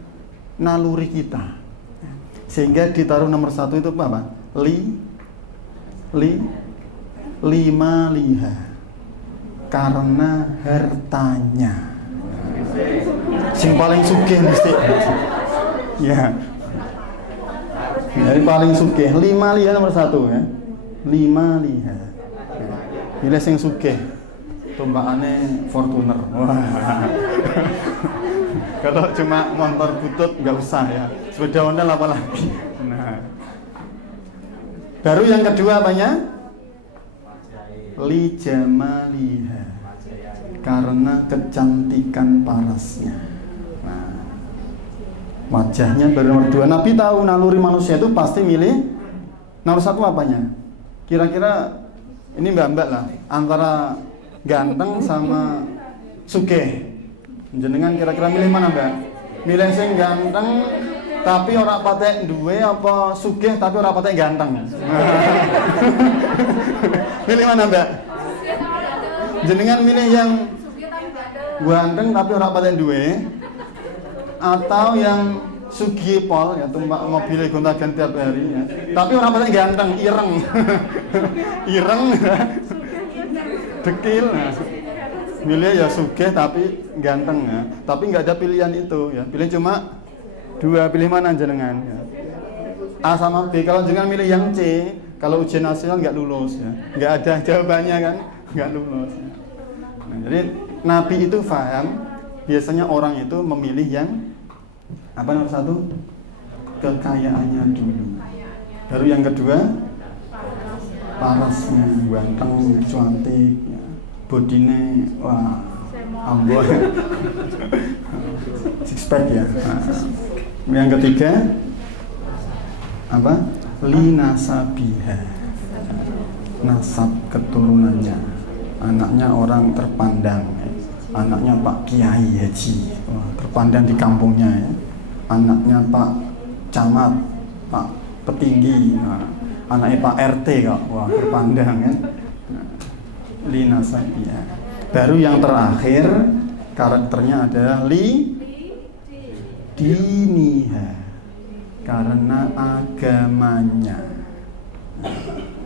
naluri kita, sehingga ditaruh nomor 1 itu apa? Lima liha, karena hartanya. Sing paling sugih mesti. Ya. Jadi paling sugih 5 liha nomor 1 ya. 5 liha. Milih sing sugih. Tumbakane Fortuner. Wah. Kalau cuma motor butut nggak usah ya. Sepeda ontel apalagi. Nah. Baru yang kedua apanya? Li jamaliha, karena kecantikan parasnya. Nah, wajahnya baru nomor 2. Nabi tahu naluri manusia itu pasti milih nomor 1 apanya? Kira-kira ini mbak-mbak lah, antara ganteng sama sugih. Jenengan kira-kira milih mana Mbak? Milih sing ganteng tapi ora patek duwe apa sugih tapi ora patek ganteng? Milih mana Mbak? Jenengan milih yang ganteng tapi ora patek duwe atau yang sugih pol ya, tumpak mobil gonta-ganti tiap hari ya. Tapi ora patek ganteng, ireng. Ireng. Dekil. Nah. Milih ya sugih tapi ganteng ya. Tapi nggak ada pilihan itu ya. Pilih cuma 2, pilih mana jenengan ya. A sama B. Kalau jenengan milih yang C, kalau ujian nasional nggak lulus ya. Nggak ada jawabannya kan, nggak lulus ya. Nah, jadi Nabi itu paham biasanya orang itu memilih yang apa nomor 1? Kekayaannya dulu. Baru yang kedua parasnya, ganteng, cantik ya. Bodine wah ambo six pack ya. Nah, yang ketiga apa? Linasabiha, nasab keturunannya, anaknya orang terpandang, anaknya Pak Kiai Haji, wah, terpandang di kampungnya ya. Anaknya Pak Camat, Pak Petinggi, nah, anaknya Pak RT kok, wah terpandang kan. Linasabiha. Baru yang terakhir karakternya adalah diniha, karena agamanya.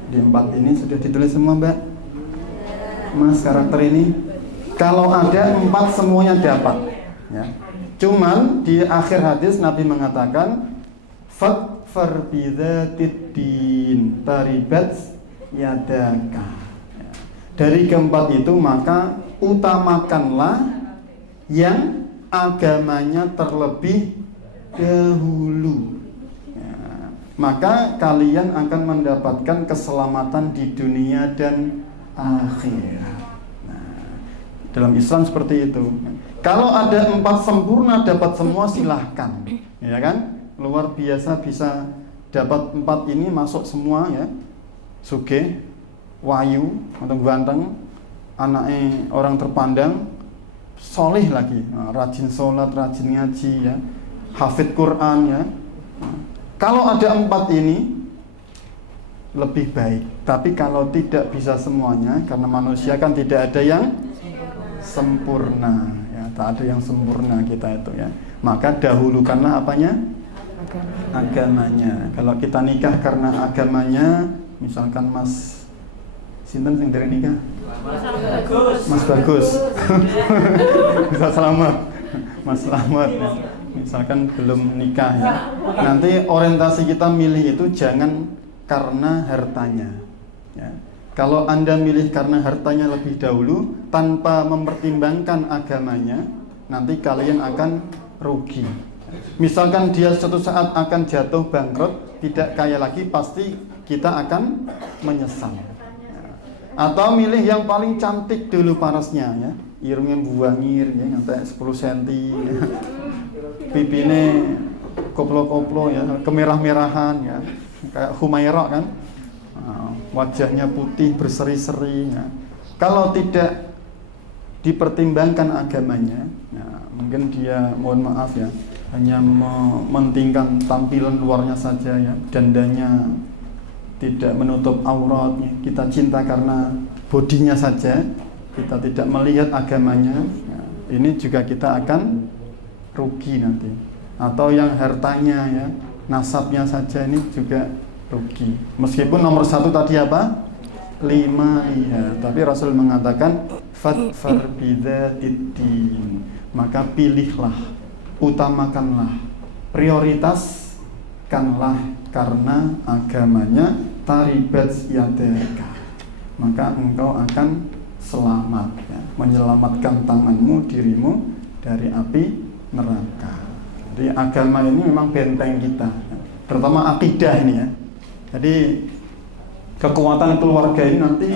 Di 4 ini sudah ditulis semua Mbak? Mas, karakter ini kalau ada 4 semuanya dapat ya. Cuman di akhir hadis Nabi mengatakan fakfar bidzatid din taribat yadaka. Dari keempat itu maka utamakanlah yang agamanya terlebih dahulu ya. maka kalian akan mendapatkan keselamatan di dunia dan akhirat. Nah, dalam Islam seperti itu. Kalau ada 4 sempurna dapat semua, silahkan, ya kan? Luar biasa bisa dapat 4 ini masuk semua ya. Sugih, wayu, atau ganteng, anaknya orang terpandang, soleh lagi, rajin sholat, rajin ngaji ya, hafid Quran ya. Kalau ada 4 ini lebih baik. Tapi kalau tidak bisa semuanya, karena manusia kan tidak ada yang sempurna ya, tak ada yang sempurna kita itu ya. Maka dahulukanlah apanya? Agamanya. Kalau kita nikah karena agamanya, misalkan Mas sinten sing dereng nikah? Mas Bagus. Bisa selamat. Mas selamat ya. Misalkan belum nikah ya. Nanti orientasi kita milih itu jangan karena hartanya ya. Kalau Anda milih karena hartanya lebih dahulu tanpa mempertimbangkan agamanya, nanti kalian akan rugi. Misalkan dia suatu saat akan jatuh bangkrut, tidak kaya lagi, pasti kita akan menyesal. Atau milih yang paling cantik dulu parasnya ya, irungnya buangir ya, sampai 10 cm ya. Pipine koplo-koplo ya, kemerah-merahan ya, kayak Humaira kan. Wajahnya putih berseri-seri ya. Kalau tidak dipertimbangkan agamanya ya, mungkin dia, mohon maaf ya, hanya mementingkan tampilan luarnya saja ya, dandanya tidak menutup auratnya, kita cinta karena bodinya saja, kita tidak melihat agamanya ya, ini juga kita akan rugi nanti. Atau yang hartanya ya, nasabnya saja, ini juga rugi. Meskipun nomor 1 tadi apa? 5 iya, tapi Rasul mengatakan fadfar bidzatiddin, maka pilihlah, utamakanlah, prioritaskanlah karena agamanya, taribat yadaka, maka engkau akan selamat ya, menyelamatkan tanganmu, dirimu dari api neraka. Jadi agama ini memang benteng kita, terutama akidah ini ya. Jadi kekuatan keluarga ini nanti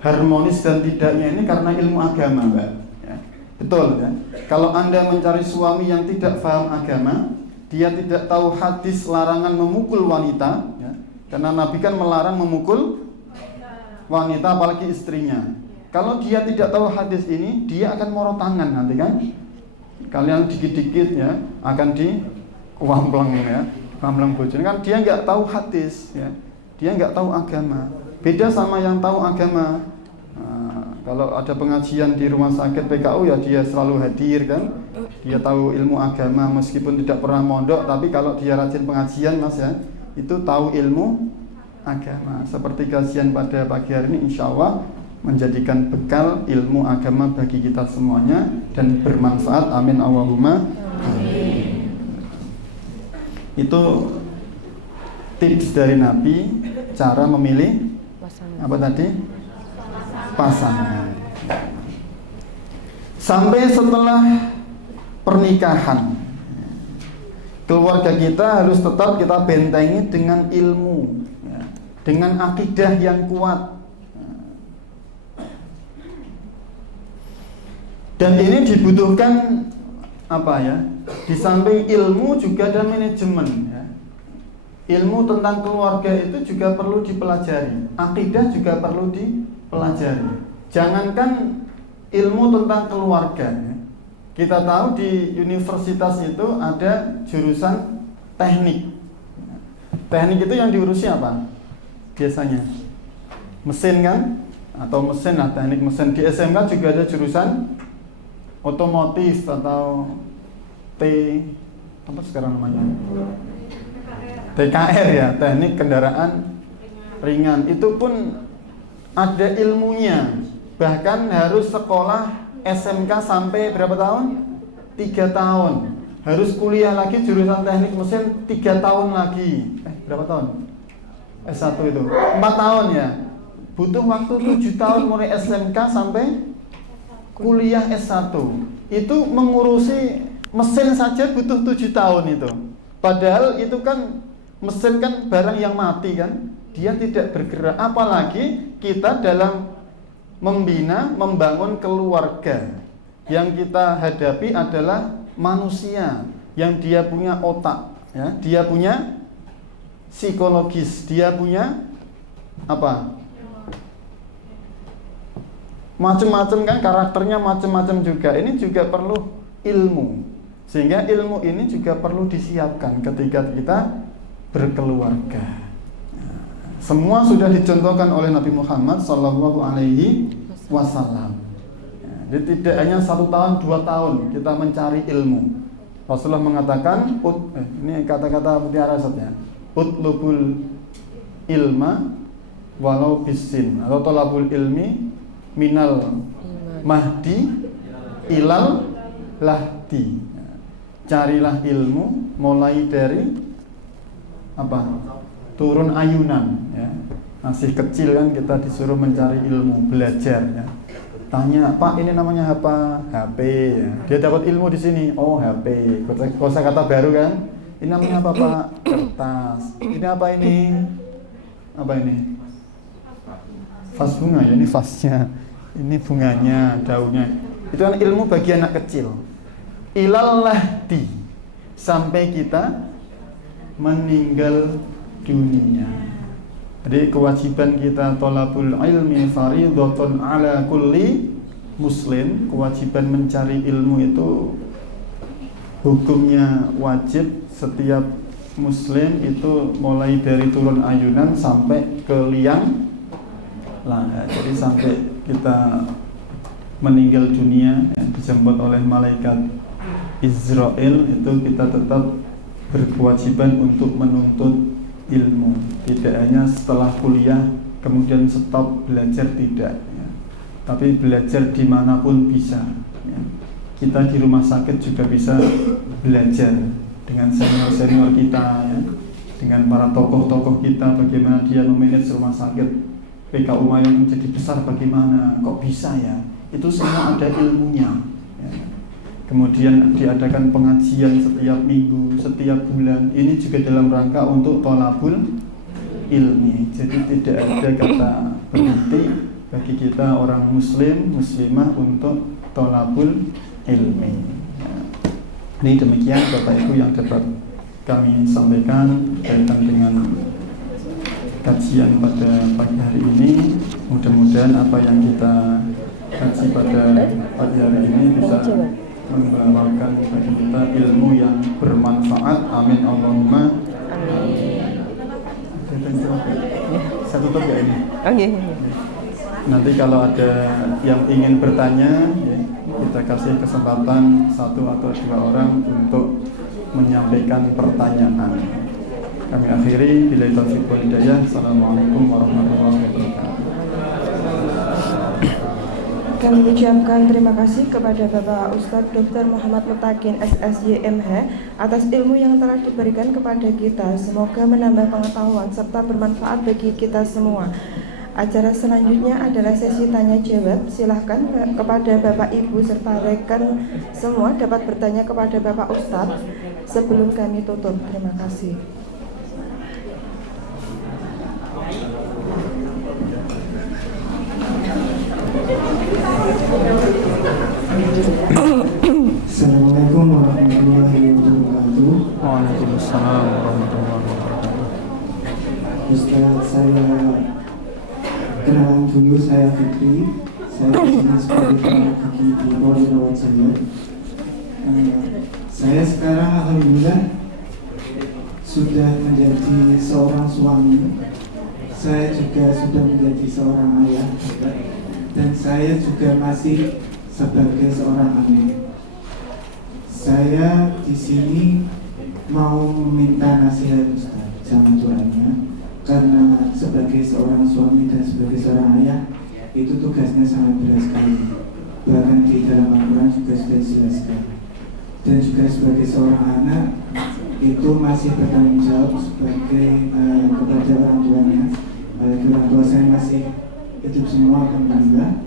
harmonis dan tidaknya ini karena ilmu agama, Mbak ya. Betul ya. Kalau Anda mencari suami yang tidak paham agama, dia tidak tahu hadis larangan memukul wanita ya. Karena Nabi kan melarang memukul wanita, apalagi istrinya. Kalau dia tidak tahu hadis ini, dia akan moro tangan nanti kan. Kalian dikit-dikit ya akan dikuampleng ya, kuampleng bojone kan, dia nggak tahu hadis ya, dia nggak tahu agama. Beda sama yang tahu agama. Kalau ada pengajian di rumah sakit PKU ya dia selalu hadir kan, dia tahu ilmu agama meskipun tidak pernah mondok, tapi kalau dia rajin pengajian Mas ya, itu tahu ilmu agama. Seperti kajian pada pagi hari ini, insya Allah menjadikan bekal ilmu agama bagi kita semuanya dan bermanfaat. Amin Allahumma amin. Itu tips dari Nabi cara memilih apa tadi? Pasangan. Sampai setelah pernikahan, keluarga kita harus tetap kita bentengi dengan ilmu ya, dengan akidah yang kuat. Dan ini dibutuhkan apa ya? Di samping ilmu juga ada manajemen ya. Ilmu tentang keluarga itu juga perlu dipelajari. Akidah juga perlu dipelajari. Jangankan ilmu tentang keluarga ya. Kita tahu di universitas itu ada jurusan teknik. Teknik itu yang diurusi apa? Biasanya mesin kan? Atau mesin lah, teknik mesin. Di SMK juga ada jurusan otomotif atau apa sekarang namanya? TKR ya, teknik kendaraan ringan. Itu pun ada ilmunya. Bahkan harus sekolah SMK sampai berapa tahun? 3 tahun. Harus kuliah lagi jurusan teknik mesin 3 tahun lagi. Berapa tahun? S1 itu 4 tahun ya. Butuh waktu 7 tahun mulai SMK sampai kuliah S1. Itu mengurusi mesin saja butuh 7 tahun itu. Padahal itu kan Mesin kan barang yang mati kan, dia tidak bergerak. Apalagi kita dalam membina, membangun keluarga. Yang kita hadapi adalah manusia yang dia punya otak, ya, dia punya psikologis, dia punya apa? Macam-macam kan, karakternya macam-macam juga. Ini juga perlu ilmu. Sehingga ilmu ini juga perlu disiapkan ketika kita berkeluarga. Semua sudah dicontohkan oleh Nabi Muhammad Sallallahu Alaihi Wasallam. Jadi tidak hanya 1 tahun, 2 tahun kita mencari ilmu. Rasulullah mengatakan, ini kata-kata Mutiara Rasatnya, utlubul ilma walau bisin, atau tolabul ilmi minal mahdi ilal lahdi. Carilah ilmu mulai dari apa? Turun ayunan, ya. Masih kecil kan kita disuruh mencari ilmu, belajar, ya. Tanya, Pak, ini namanya apa? HP, ya. Dia dapat ilmu di sini. Oh, HP. Kosakata baru kan? Ini namanya apa, Pak? Kertas. Ini apa ini? Apa ini? Vas bunga, ya, ini vasnya. Ini bunganya, daunnya. Itu kan ilmu bagi anak kecil. Ilalahdi, sampai kita meninggal dunia. Jadi kewajiban kita tolabul ilmi faridhatun ala kulli muslim. Kewajiban mencari ilmu itu hukumnya wajib setiap muslim, itu mulai dari turun ayunan sampai ke liang lahat. Jadi sampai kita meninggal dunia, yang dijemput oleh malaikat Israel, itu kita tetap berkewajiban untuk menuntut ilmu. Tidak hanya setelah kuliah kemudian stop belajar, tidak, ya. Tapi belajar dimanapun bisa, ya. Kita di rumah sakit juga bisa belajar dengan senior-senior kita, ya. Dengan para tokoh-tokoh kita, bagaimana dia memanage rumah sakit PKU Mayang menjadi besar, bagaimana, kok bisa, ya. Itu semua ada ilmunya, ya. Kemudian diadakan pengajian setiap minggu, setiap bulan. Ini juga dalam rangka untuk tolabul ilmi. Jadi tidak ada kata berhenti bagi kita orang muslim, muslimah untuk tolabul ilmi. Ini demikian Bapak Ibu yang dapat kami sampaikan berkaitan dengan kajian pada pagi hari ini. Mudah-mudahan apa yang kita kaji pada pagi hari ini bisa membawakan bagi kita ilmu yang bermanfaat. Amin Allahumma amin. Saya tutup ya ini. Oke. Nanti kalau ada yang ingin bertanya, ya, kita kasih kesempatan 1 atau 2 orang untuk menyampaikan pertanyaan. Kami akhiri, billahi taufiq wal hidayah. Assalamualaikum warahmatullahi wabarakatuh. Kami ucapkan terima kasih kepada Bapak Ustadz Dr. Muhammad Mutakin SSY MH atas ilmu yang telah diberikan kepada kita. Semoga menambah pengetahuan serta bermanfaat bagi kita semua. Acara selanjutnya adalah sesi tanya jawab. Silahkan kepada Bapak Ibu serta rekan semua dapat bertanya kepada Bapak Ustadz sebelum kami tutup. Terima kasih. Assalamualaikum warahmatullahi wabarakatuh. Waalaikumsalam warahmatullahi wabarakatuh. Ustaz, saya kenalan dulu, saya Fikri. Saya di sini sebagai kepala gigi di Polri Rawat Jaya. Saya sekarang alhamdulillah sudah menjadi seorang suami. Saya juga sudah menjadi seorang ayah, dan saya juga masih sebagai seorang anak. Saya di sini mau meminta nasihat Ustaz sama Tuhannya, karena sebagai seorang suami dan sebagai seorang ayah itu tugasnya sangat berat sekali. Bahkan di dalam Al-Quran juga sudah dijelaskan. Dan juga sebagai seorang anak itu masih bertanggung jawab sebagai kepada orang tuanya. Orang tua saya masih hidup semua, alhamdulillah.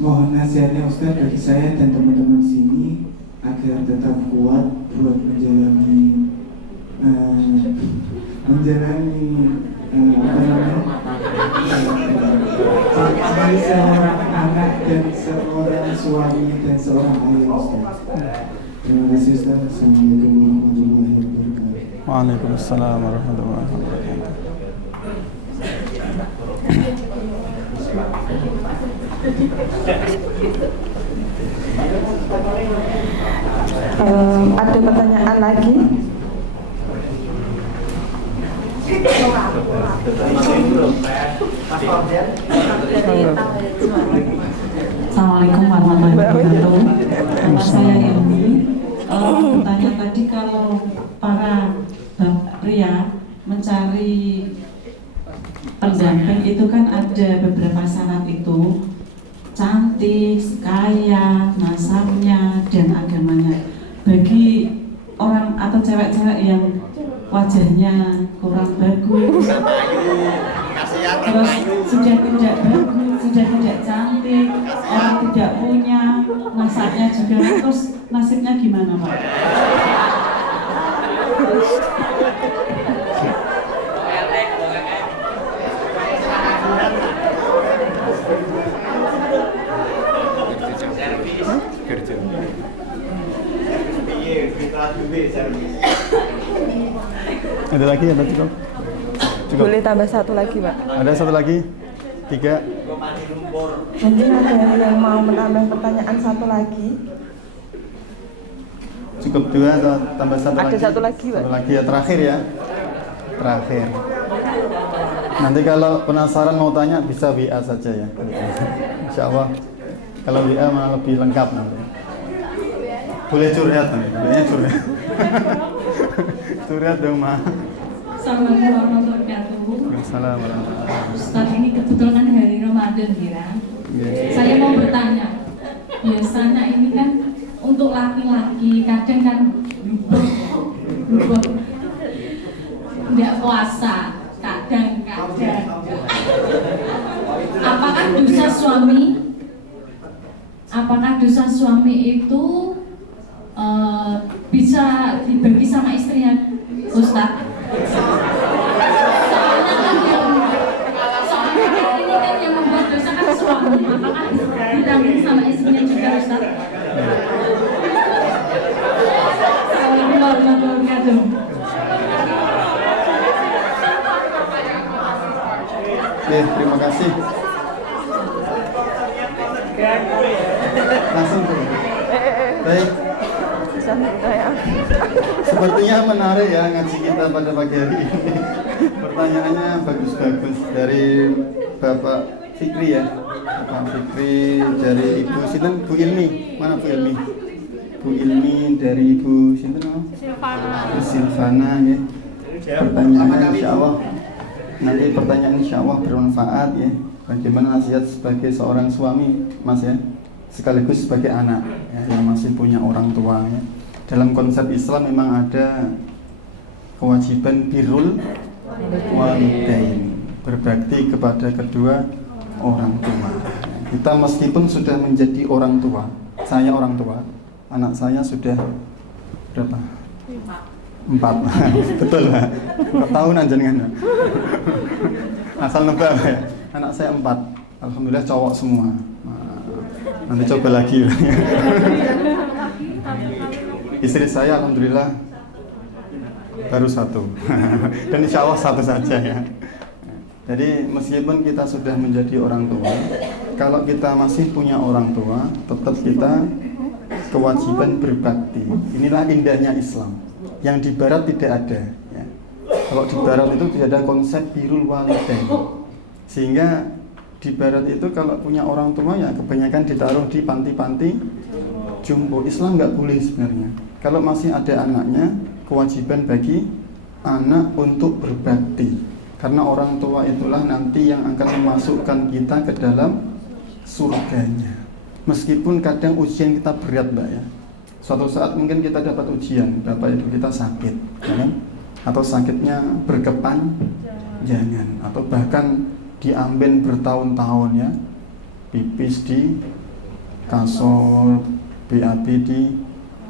Mohon nasihatnya Ustaz bagi saya dan teman-teman sini agar tetap kuat buat menjalani menjalani sebagai seorang anak dan seorang suami dan seorang ayah Ustaz. Terima kasih Ustaz. Assalamualaikum warahmatullahi wabarakatuh. Waalaikumsalam warahmatullahi wabarakatuh. Ada pertanyaan lagi? Assalamualaikum warahmatullahi wabarakatuh. Nama saya Ilmi. Bertanya tadi kalau para pria mencari pendamping itu kan ada beberapa syarat itu, cantik, kaya, nasabnya, dan agamanya. Bagi orang atau cewek-cewek yang wajahnya kurang bagus, terus sudah tidak bagus, sudah tidak cantik, orang tidak punya, nasabnya juga, terus nasibnya gimana Pak? Ada lagi, ada cukup? Cukup. Boleh tambah satu lagi, Pak? Ada satu lagi? 3. Mungkin ada yang mau menambah pertanyaan satu lagi? Cukup 2 atau tambah satu lagi? Ada satu lagi, Pak. Satu lagi ya, terakhir ya. Terakhir. Nanti kalau penasaran mau tanya bisa WA saja ya. Insya Allah. Kalau WA malah lebih lengkap nanti. Boleh curhat nanti. Boleh curhat. Curhat dong, Ma. Assalamualaikum warahmatullahi wabarakatuh. Assalamualaikum. Ustaz, ini kebetulan kan hari Ramadan ya. Saya mau bertanya, biasanya ini kan untuk laki-laki kadang kan berubah nggak puasa, kadang-kadang. Apakah dosa suami? Apakah dosa suami itu bisa dibagi sama istrinya, Ustaz? Soalnya ini kan yang membuat dosa kan suami, apakah ditanggung sama istrinya juga, Ustaz? Assalamualaikum warahmatullahi wabarakatuh. Oke, terima kasih. Langsung tuh. Baik. Sepertinya menarik ya ngaji kita pada pagi hari ini. Pertanyaannya bagus-bagus dari Bapak Fikri ya. Bapak Fikri dari Ibu Sinten, Bu Ilmi. Mana Bu Ilmi? Bu Ilmi dari Ibu Sinten? Bu Silvana ya. Pertanyaannya insya Allah nanti pertanyaan insya Allah bermanfaat ya. Bagaimana nasihat sebagai seorang suami, Mas ya, sekaligus sebagai anak ya, yang masih punya orang tua ya. Dalam konsep Islam memang ada kewajiban birrul walidain, berbakti kepada kedua orang tua. Kita meskipun sudah menjadi orang tua, saya orang tua, anak saya sudah berapa? 4. Betul lah. Tahunan jenengan. Asal nebak ya. Anak saya 4. Alhamdulillah cowok semua. Nanti coba lagi. Istri saya alhamdulillah baru 1. Dan insya Allah 1 saja ya. Jadi meskipun kita sudah menjadi orang tua, kalau kita masih punya orang tua, tetap kita kewajiban berbakti. Inilah indahnya Islam. Yang di barat tidak ada ya. Kalau di barat itu tidak ada konsep birrul walidain. Sehingga di barat itu kalau punya orang tua ya kebanyakan ditaruh di panti-panti jompo. Islam nggak boleh sebenarnya. Kalau masih ada anaknya, kewajiban bagi anak untuk berbakti. Karena orang tua itulah nanti yang akan memasukkan kita ke dalam surganya. Meskipun kadang ujian kita berat, Mbak ya. Suatu saat mungkin kita dapat ujian, Bapak Ibu kita sakit, ya kan? Atau sakitnya berkepanjangan, atau bahkan diamben bertahun-tahun ya, pipis di kasur, BAB di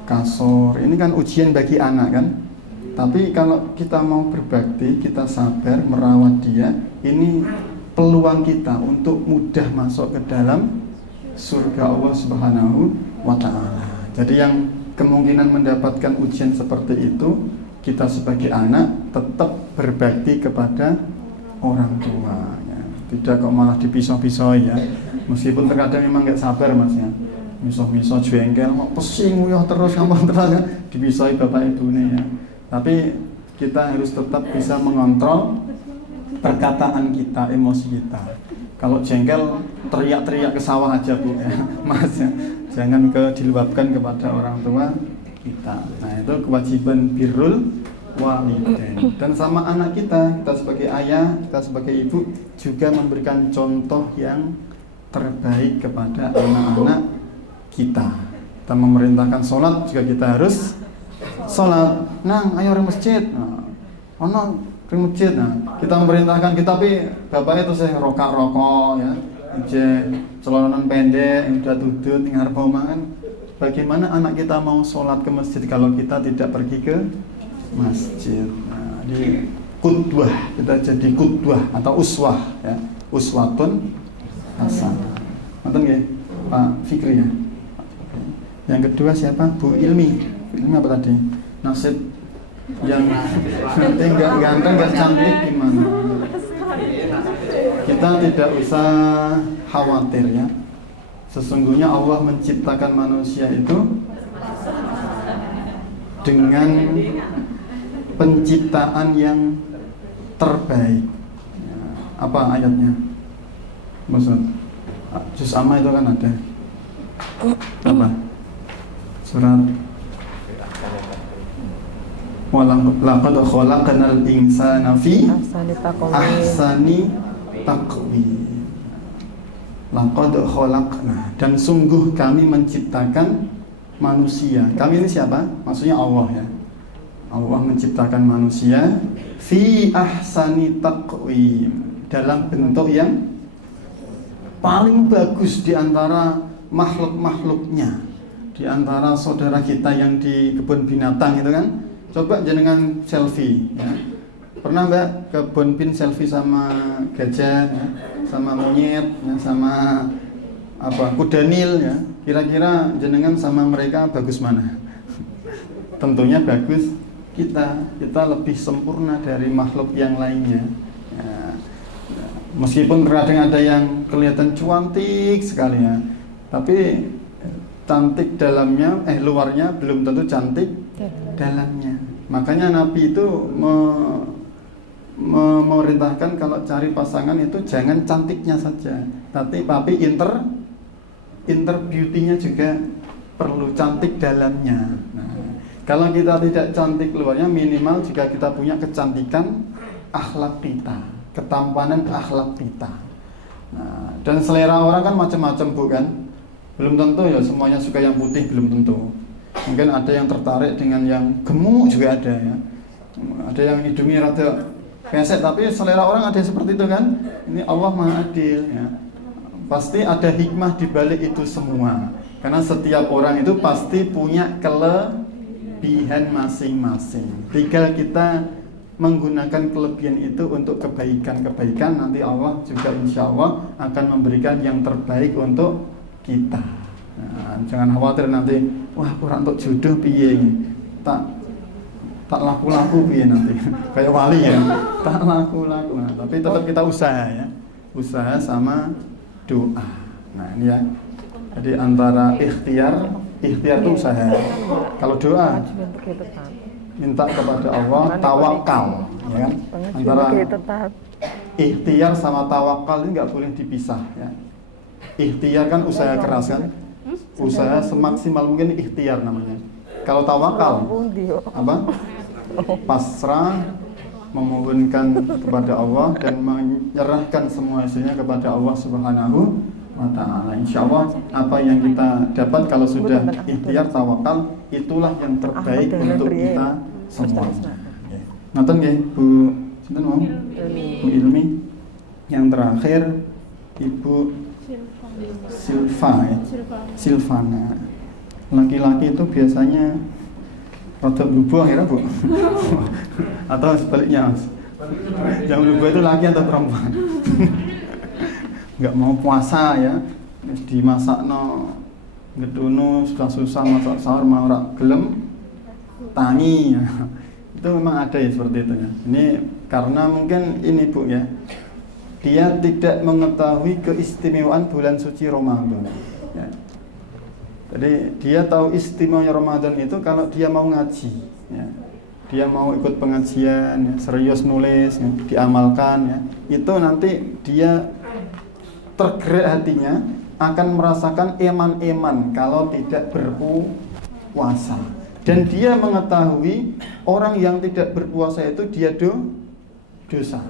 kasur. Ini kan ujian bagi anak kan. Tapi kalau kita mau berbakti, kita sabar merawat dia, ini peluang kita untuk mudah masuk ke dalam surga Allah Subhanahu wa Ta'ala. Jadi yang kemungkinan mendapatkan ujian seperti itu, kita sebagai anak tetap berbakti kepada orang tua ya. Tidak kok malah dipisah-pisah ya. Meskipun terkadang memang nggak sabar Mas ya, misah-misah jengkel, kok pesing uyah terus ngomong terus ya, dipisahi bapak ibunya ya. Tapi kita harus tetap bisa mengontrol perkataan kita, emosi kita. Kalau jengkel teriak-teriak ke sawah aja Bu ya, Mas ya. Jangan diluapkan kepada orang tua kita. Nah, itu kewajiban birrul walidain. Dan sama anak kita sebagai ayah, kita sebagai ibu juga memberikan contoh yang terbaik kepada anak-anak kita. Kita memerintahkan sholat juga kita harus sholat. Nang, ayo ke masjid. Ono ke masjid. Nah, kita memerintahkan kita, tapi bapaknya itu saya rokok ya, celonan pendek, yang udah tudut, yang harap mangan. Bagaimana anak kita mau sholat ke masjid kalau kita tidak pergi ke masjid? Nah, di qudwah, kita jadi qudwah atau uswah ya, uswatun hasanah. Nonton nggih Pak Fikri ya. Yang kedua siapa? Bu Ilmi. Ilmi apa tadi? Nasib yang enggak ganteng, enggak cantik gimana? Kita tidak usah khawatir ya. Sesungguhnya Allah menciptakan manusia itu dengan penciptaan yang terbaik. Apa ayatnya? Maksud juz amma itu kan ada. Apa? Surat Laqad khalaqnal insana fi ahsani taqwim. Laqad khalaqna, dan sungguh kami menciptakan manusia. Kami ini siapa? Maksudnya Allah ya. Allah menciptakan manusia fi ahsani taqwim, dalam bentuk yang paling bagus di antara makhluk-makhluknya, di antara saudara kita yang di kebun binatang itu kan. Coba jenengan selfie ya. Pernah Mbak kebun bin selfie sama gajah ya, sama monyet ya, sama apa kuda nil ya. Kira-kira jenengan sama mereka bagus mana? Tentunya bagus kita lebih sempurna dari makhluk yang lainnya ya. Meskipun terkadang ada yang kelihatan cantik sekali ya, tapi cantik dalamnya, luarnya belum tentu cantik dalamnya. Makanya Nabi itu memerintahkan kalau cari pasangan itu jangan cantiknya saja, tapi inter beauty-nya juga perlu, cantik dalamnya. Nah, kalau kita tidak cantik luarnya, minimal jika kita punya kecantikan akhlak kita, ketampanan akhlak kita. Nah, dan selera orang kan macam-macam Bu kan. Belum tentu ya semuanya suka yang putih, belum tentu. Mungkin ada yang tertarik dengan yang gemuk juga ada ya. Ada yang hidungnya rada pesek, tapi selera orang ada seperti itu kan. Ini Allah Maha Adil ya. Pasti ada hikmah di balik itu semua. Karena setiap orang itu pasti punya kelebihan masing-masing. Tinggal kita menggunakan kelebihan itu untuk kebaikan-kebaikan, nanti Allah juga insya Allah akan memberikan yang terbaik untuk kita. Nah, jangan khawatir nanti, wah kurang untuk jodoh piye, tak laku-laku piye nanti, kayak wali ya, tak laku-laku. Nah, tapi tetap kita usaha ya, usaha sama doa. Nah ini ya, jadi antara ikhtiar itu usaha. Kalau doa minta kepada Allah, tawakal, ya kan? Antara ikhtiar sama tawakal ini nggak boleh dipisah ya. Ikhtiar kan usaha keras kan, usaha semaksimal mungkin ikhtiar namanya. Kalau tawakal apa? Pasrah, memohonkan kepada Allah dan menyerahkan semua hasilnya kepada Allah Subhanahu wa Ta'ala. Insya Allah apa yang kita dapat kalau sudah ikhtiar tawakal, itulah yang terbaik untuk kita semua. Nonton ya Bu, sinten mau? Bu Ilmi. Yang terakhir Ibu Silvana. Laki-laki itu biasanya Rada blubu akhirnya Bu. Atau sebaliknya Mas? Yang blubu itu laki atau perempuan? Nggak mau puasa ya, dimasakno gedunu susah-susah masak sahur mau ora gelem tangi ya. Itu memang ada ya seperti itu ya. Ini karena mungkin ini Bu ya, dia tidak mengetahui keistimewaan bulan suci Ramadan ya. Jadi dia tahu istimewa Ramadan itu kalau dia mau ngaji ya. Dia mau ikut pengajian ya, serius nulis ya, diamalkan ya. Itu nanti dia tergerak hatinya akan merasakan eman-eman kalau tidak berpuasa. Dan dia mengetahui orang yang tidak berpuasa itu dia dosa.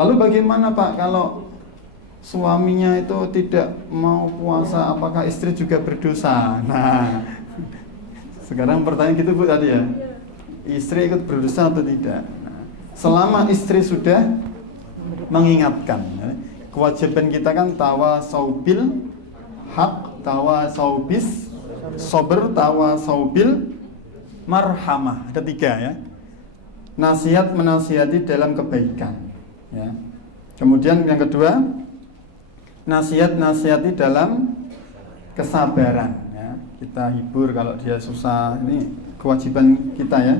Lalu bagaimana Pak kalau suaminya itu tidak mau puasa, apakah istri juga berdosa? Nah, sekarang pertanyaan gitu Bu tadi ya, istri ikut berdosa atau tidak? Nah, selama istri sudah mengingatkan ya, kewajiban kita kan tawasaubil haq, tawasaubis sober, tawasaubil marhamah. Ada 3 ya. Nasihat menasihati dalam kebaikan ya. Kemudian yang kedua, nasihat-nasihati dalam kesabaran ya. Kita hibur kalau dia susah. Ini kewajiban kita ya.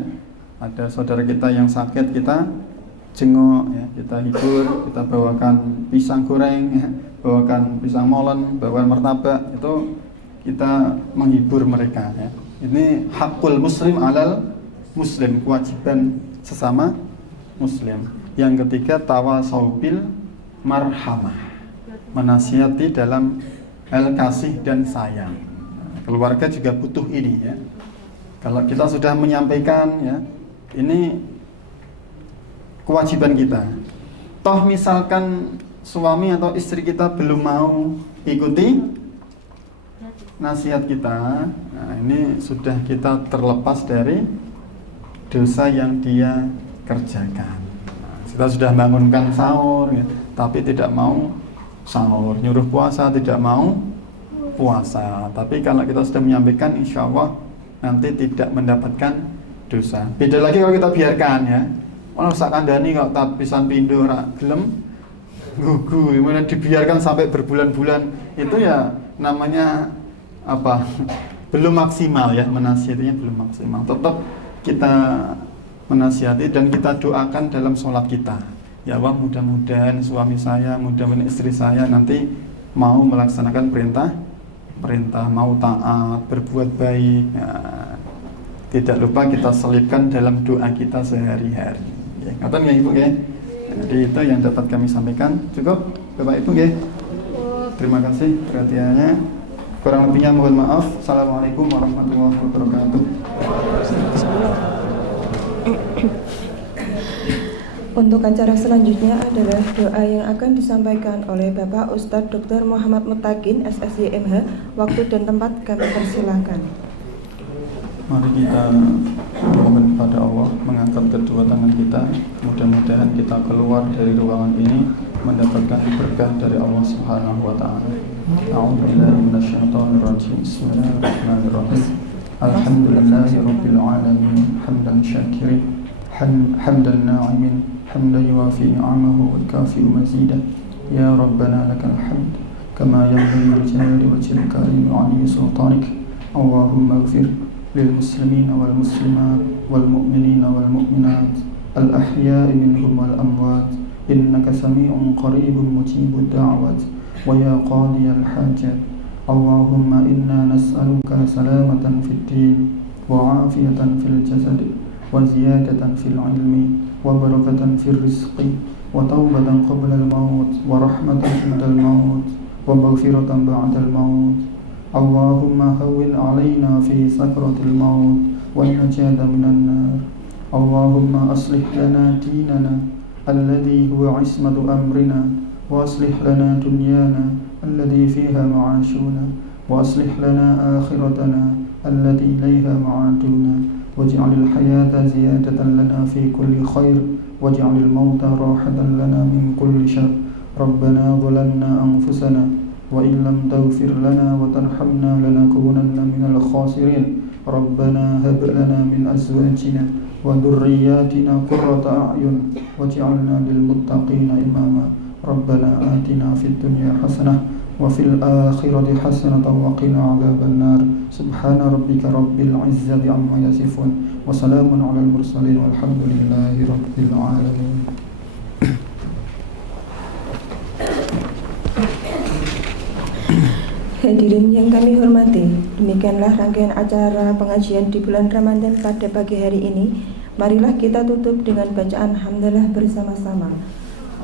Ada saudara kita yang sakit, kita jenguk ya, kita hibur, kita bawakan pisang goreng ya, bawakan pisang molen, bawakan martabak, itu kita menghibur mereka ya. Ini hakul muslim alal muslim, kewajiban sesama muslim. Yang ketiga tawasaubil marhamah, menasihati dalam hal kasih dan sayang. Keluarga juga butuh ini ya. Kalau kita sudah menyampaikan ya, ini kewajiban kita. Toh misalkan suami atau istri kita belum mau ikuti nasihat kita, nah ini sudah kita terlepas dari dosa yang dia kerjakan. Nah, kita sudah bangunkan sahur ya, tapi tidak mau sahur, nyuruh puasa tidak mau puasa. Tapi kalau kita sudah menyampaikan, insya Allah nanti tidak mendapatkan dosa. Beda lagi kalau kita biarkan ya. Ono sak kandhani kok tak pisan pindho ora gelem gugu, kemudian dibiarkan sampai berbulan-bulan, itu ya namanya apa? Belum maksimal ya, menasihatinya belum maksimal. Tetap kita menasihati dan kita doakan dalam sholat kita. Ya Allah, mudah-mudahan suami saya, mudah-mudahan istri saya nanti mau melaksanakan perintah, mau taat, berbuat baik ya. Tidak lupa kita selipkan dalam doa kita sehari-hari ya. Ngaten ya Ibu ya. Jadi itu yang dapat kami sampaikan. Cukup Bapak Ibu ya. Terima kasih perhatiannya. Kurang lebihnya mohon maaf. Assalamualaikum warahmatullahi wabarakatuh. Untuk acara selanjutnya adalah doa yang akan disampaikan oleh Bapak Ustadz Dr. Muhammad Mutakin, SSY/MH. Waktu dan tempat kami persilahkan. Mari kita mohon kepada Allah, mengangkat kedua tangan kita. Mudah-mudahan kita keluar dari ruangan ini mendapatkan berkah dari Allah Subhanahu wa taala. A'udzubillahi minasyaitonirrajim. Bismillahirrahmanirrahim. Alhamdulillahirabbil alamin, hamdan syakirin, hamdan na'imin, hamdan yuwafi ni'amahu wa yukafi'u mazidah. Ya Rabbana lakal hamd kama yanbaghi li jalali wajhil karim wa 'ali sultanik. Allahumma ighfir للمسلمين والمسلمات والمؤمنين والمؤمنات الأحياء منهم والأموات إنك سميع قريب مجيب الدعوات ويا قاضي الحاجات اللهم إنا نسألك سلامة في الدين وعافية في الجسد وزيادة في العلم وبركة في الرزق وتوبة قبل الموت ورحمة عند الموت ومغفرة بعد الموت اللهم هون علينا في سكرة الموت والنجاة من النار اللهم أصلح لنا ديننا الذي هو عصمة أمرنا وأصلح لنا دنيانا الذي فيها معاشنا وأصلح لنا آخرتنا التي إليها معادنا واجعل الحياة زيادة لنا في كل خير واجعل الموت راحة لنا من كل شر ربنا ظلمنا أنفسنا وإن لم تغفر لنا وترحمنا لنكونن من الخاسرين ربنا هب لنا من أزواجنا وذرياتنا قرة أعين واجعلنا للمتقين إماما ربنا آتنا في الدنيا حسنة وفي الآخرة حسنة وقنا عذاب النار سبحان ربك رب العزة عما يصفون وسلام على المرسلين والحمد لله رب العالمين. Hadirin yang kami hormati, demikianlah rangkaian acara pengajian di bulan Ramadan pada pagi hari ini. Marilah kita tutup dengan bacaan hamdalah bersama-sama.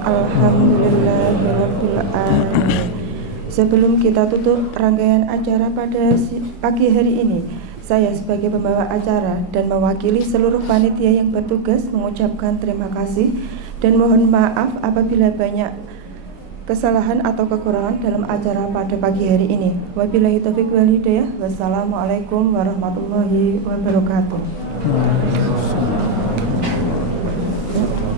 Alhamdulillahirabbil alamin. Sebelum kita tutup rangkaian acara pada pagi hari ini, saya sebagai pembawa acara dan mewakili seluruh panitia yang bertugas mengucapkan terima kasih dan mohon maaf apabila banyak kesalahan atau kekurangan dalam acara pada pagi hari ini. Wabillahi taufiq wal hidayah. Wassalamualaikum warahmatullahi wabarakatuh.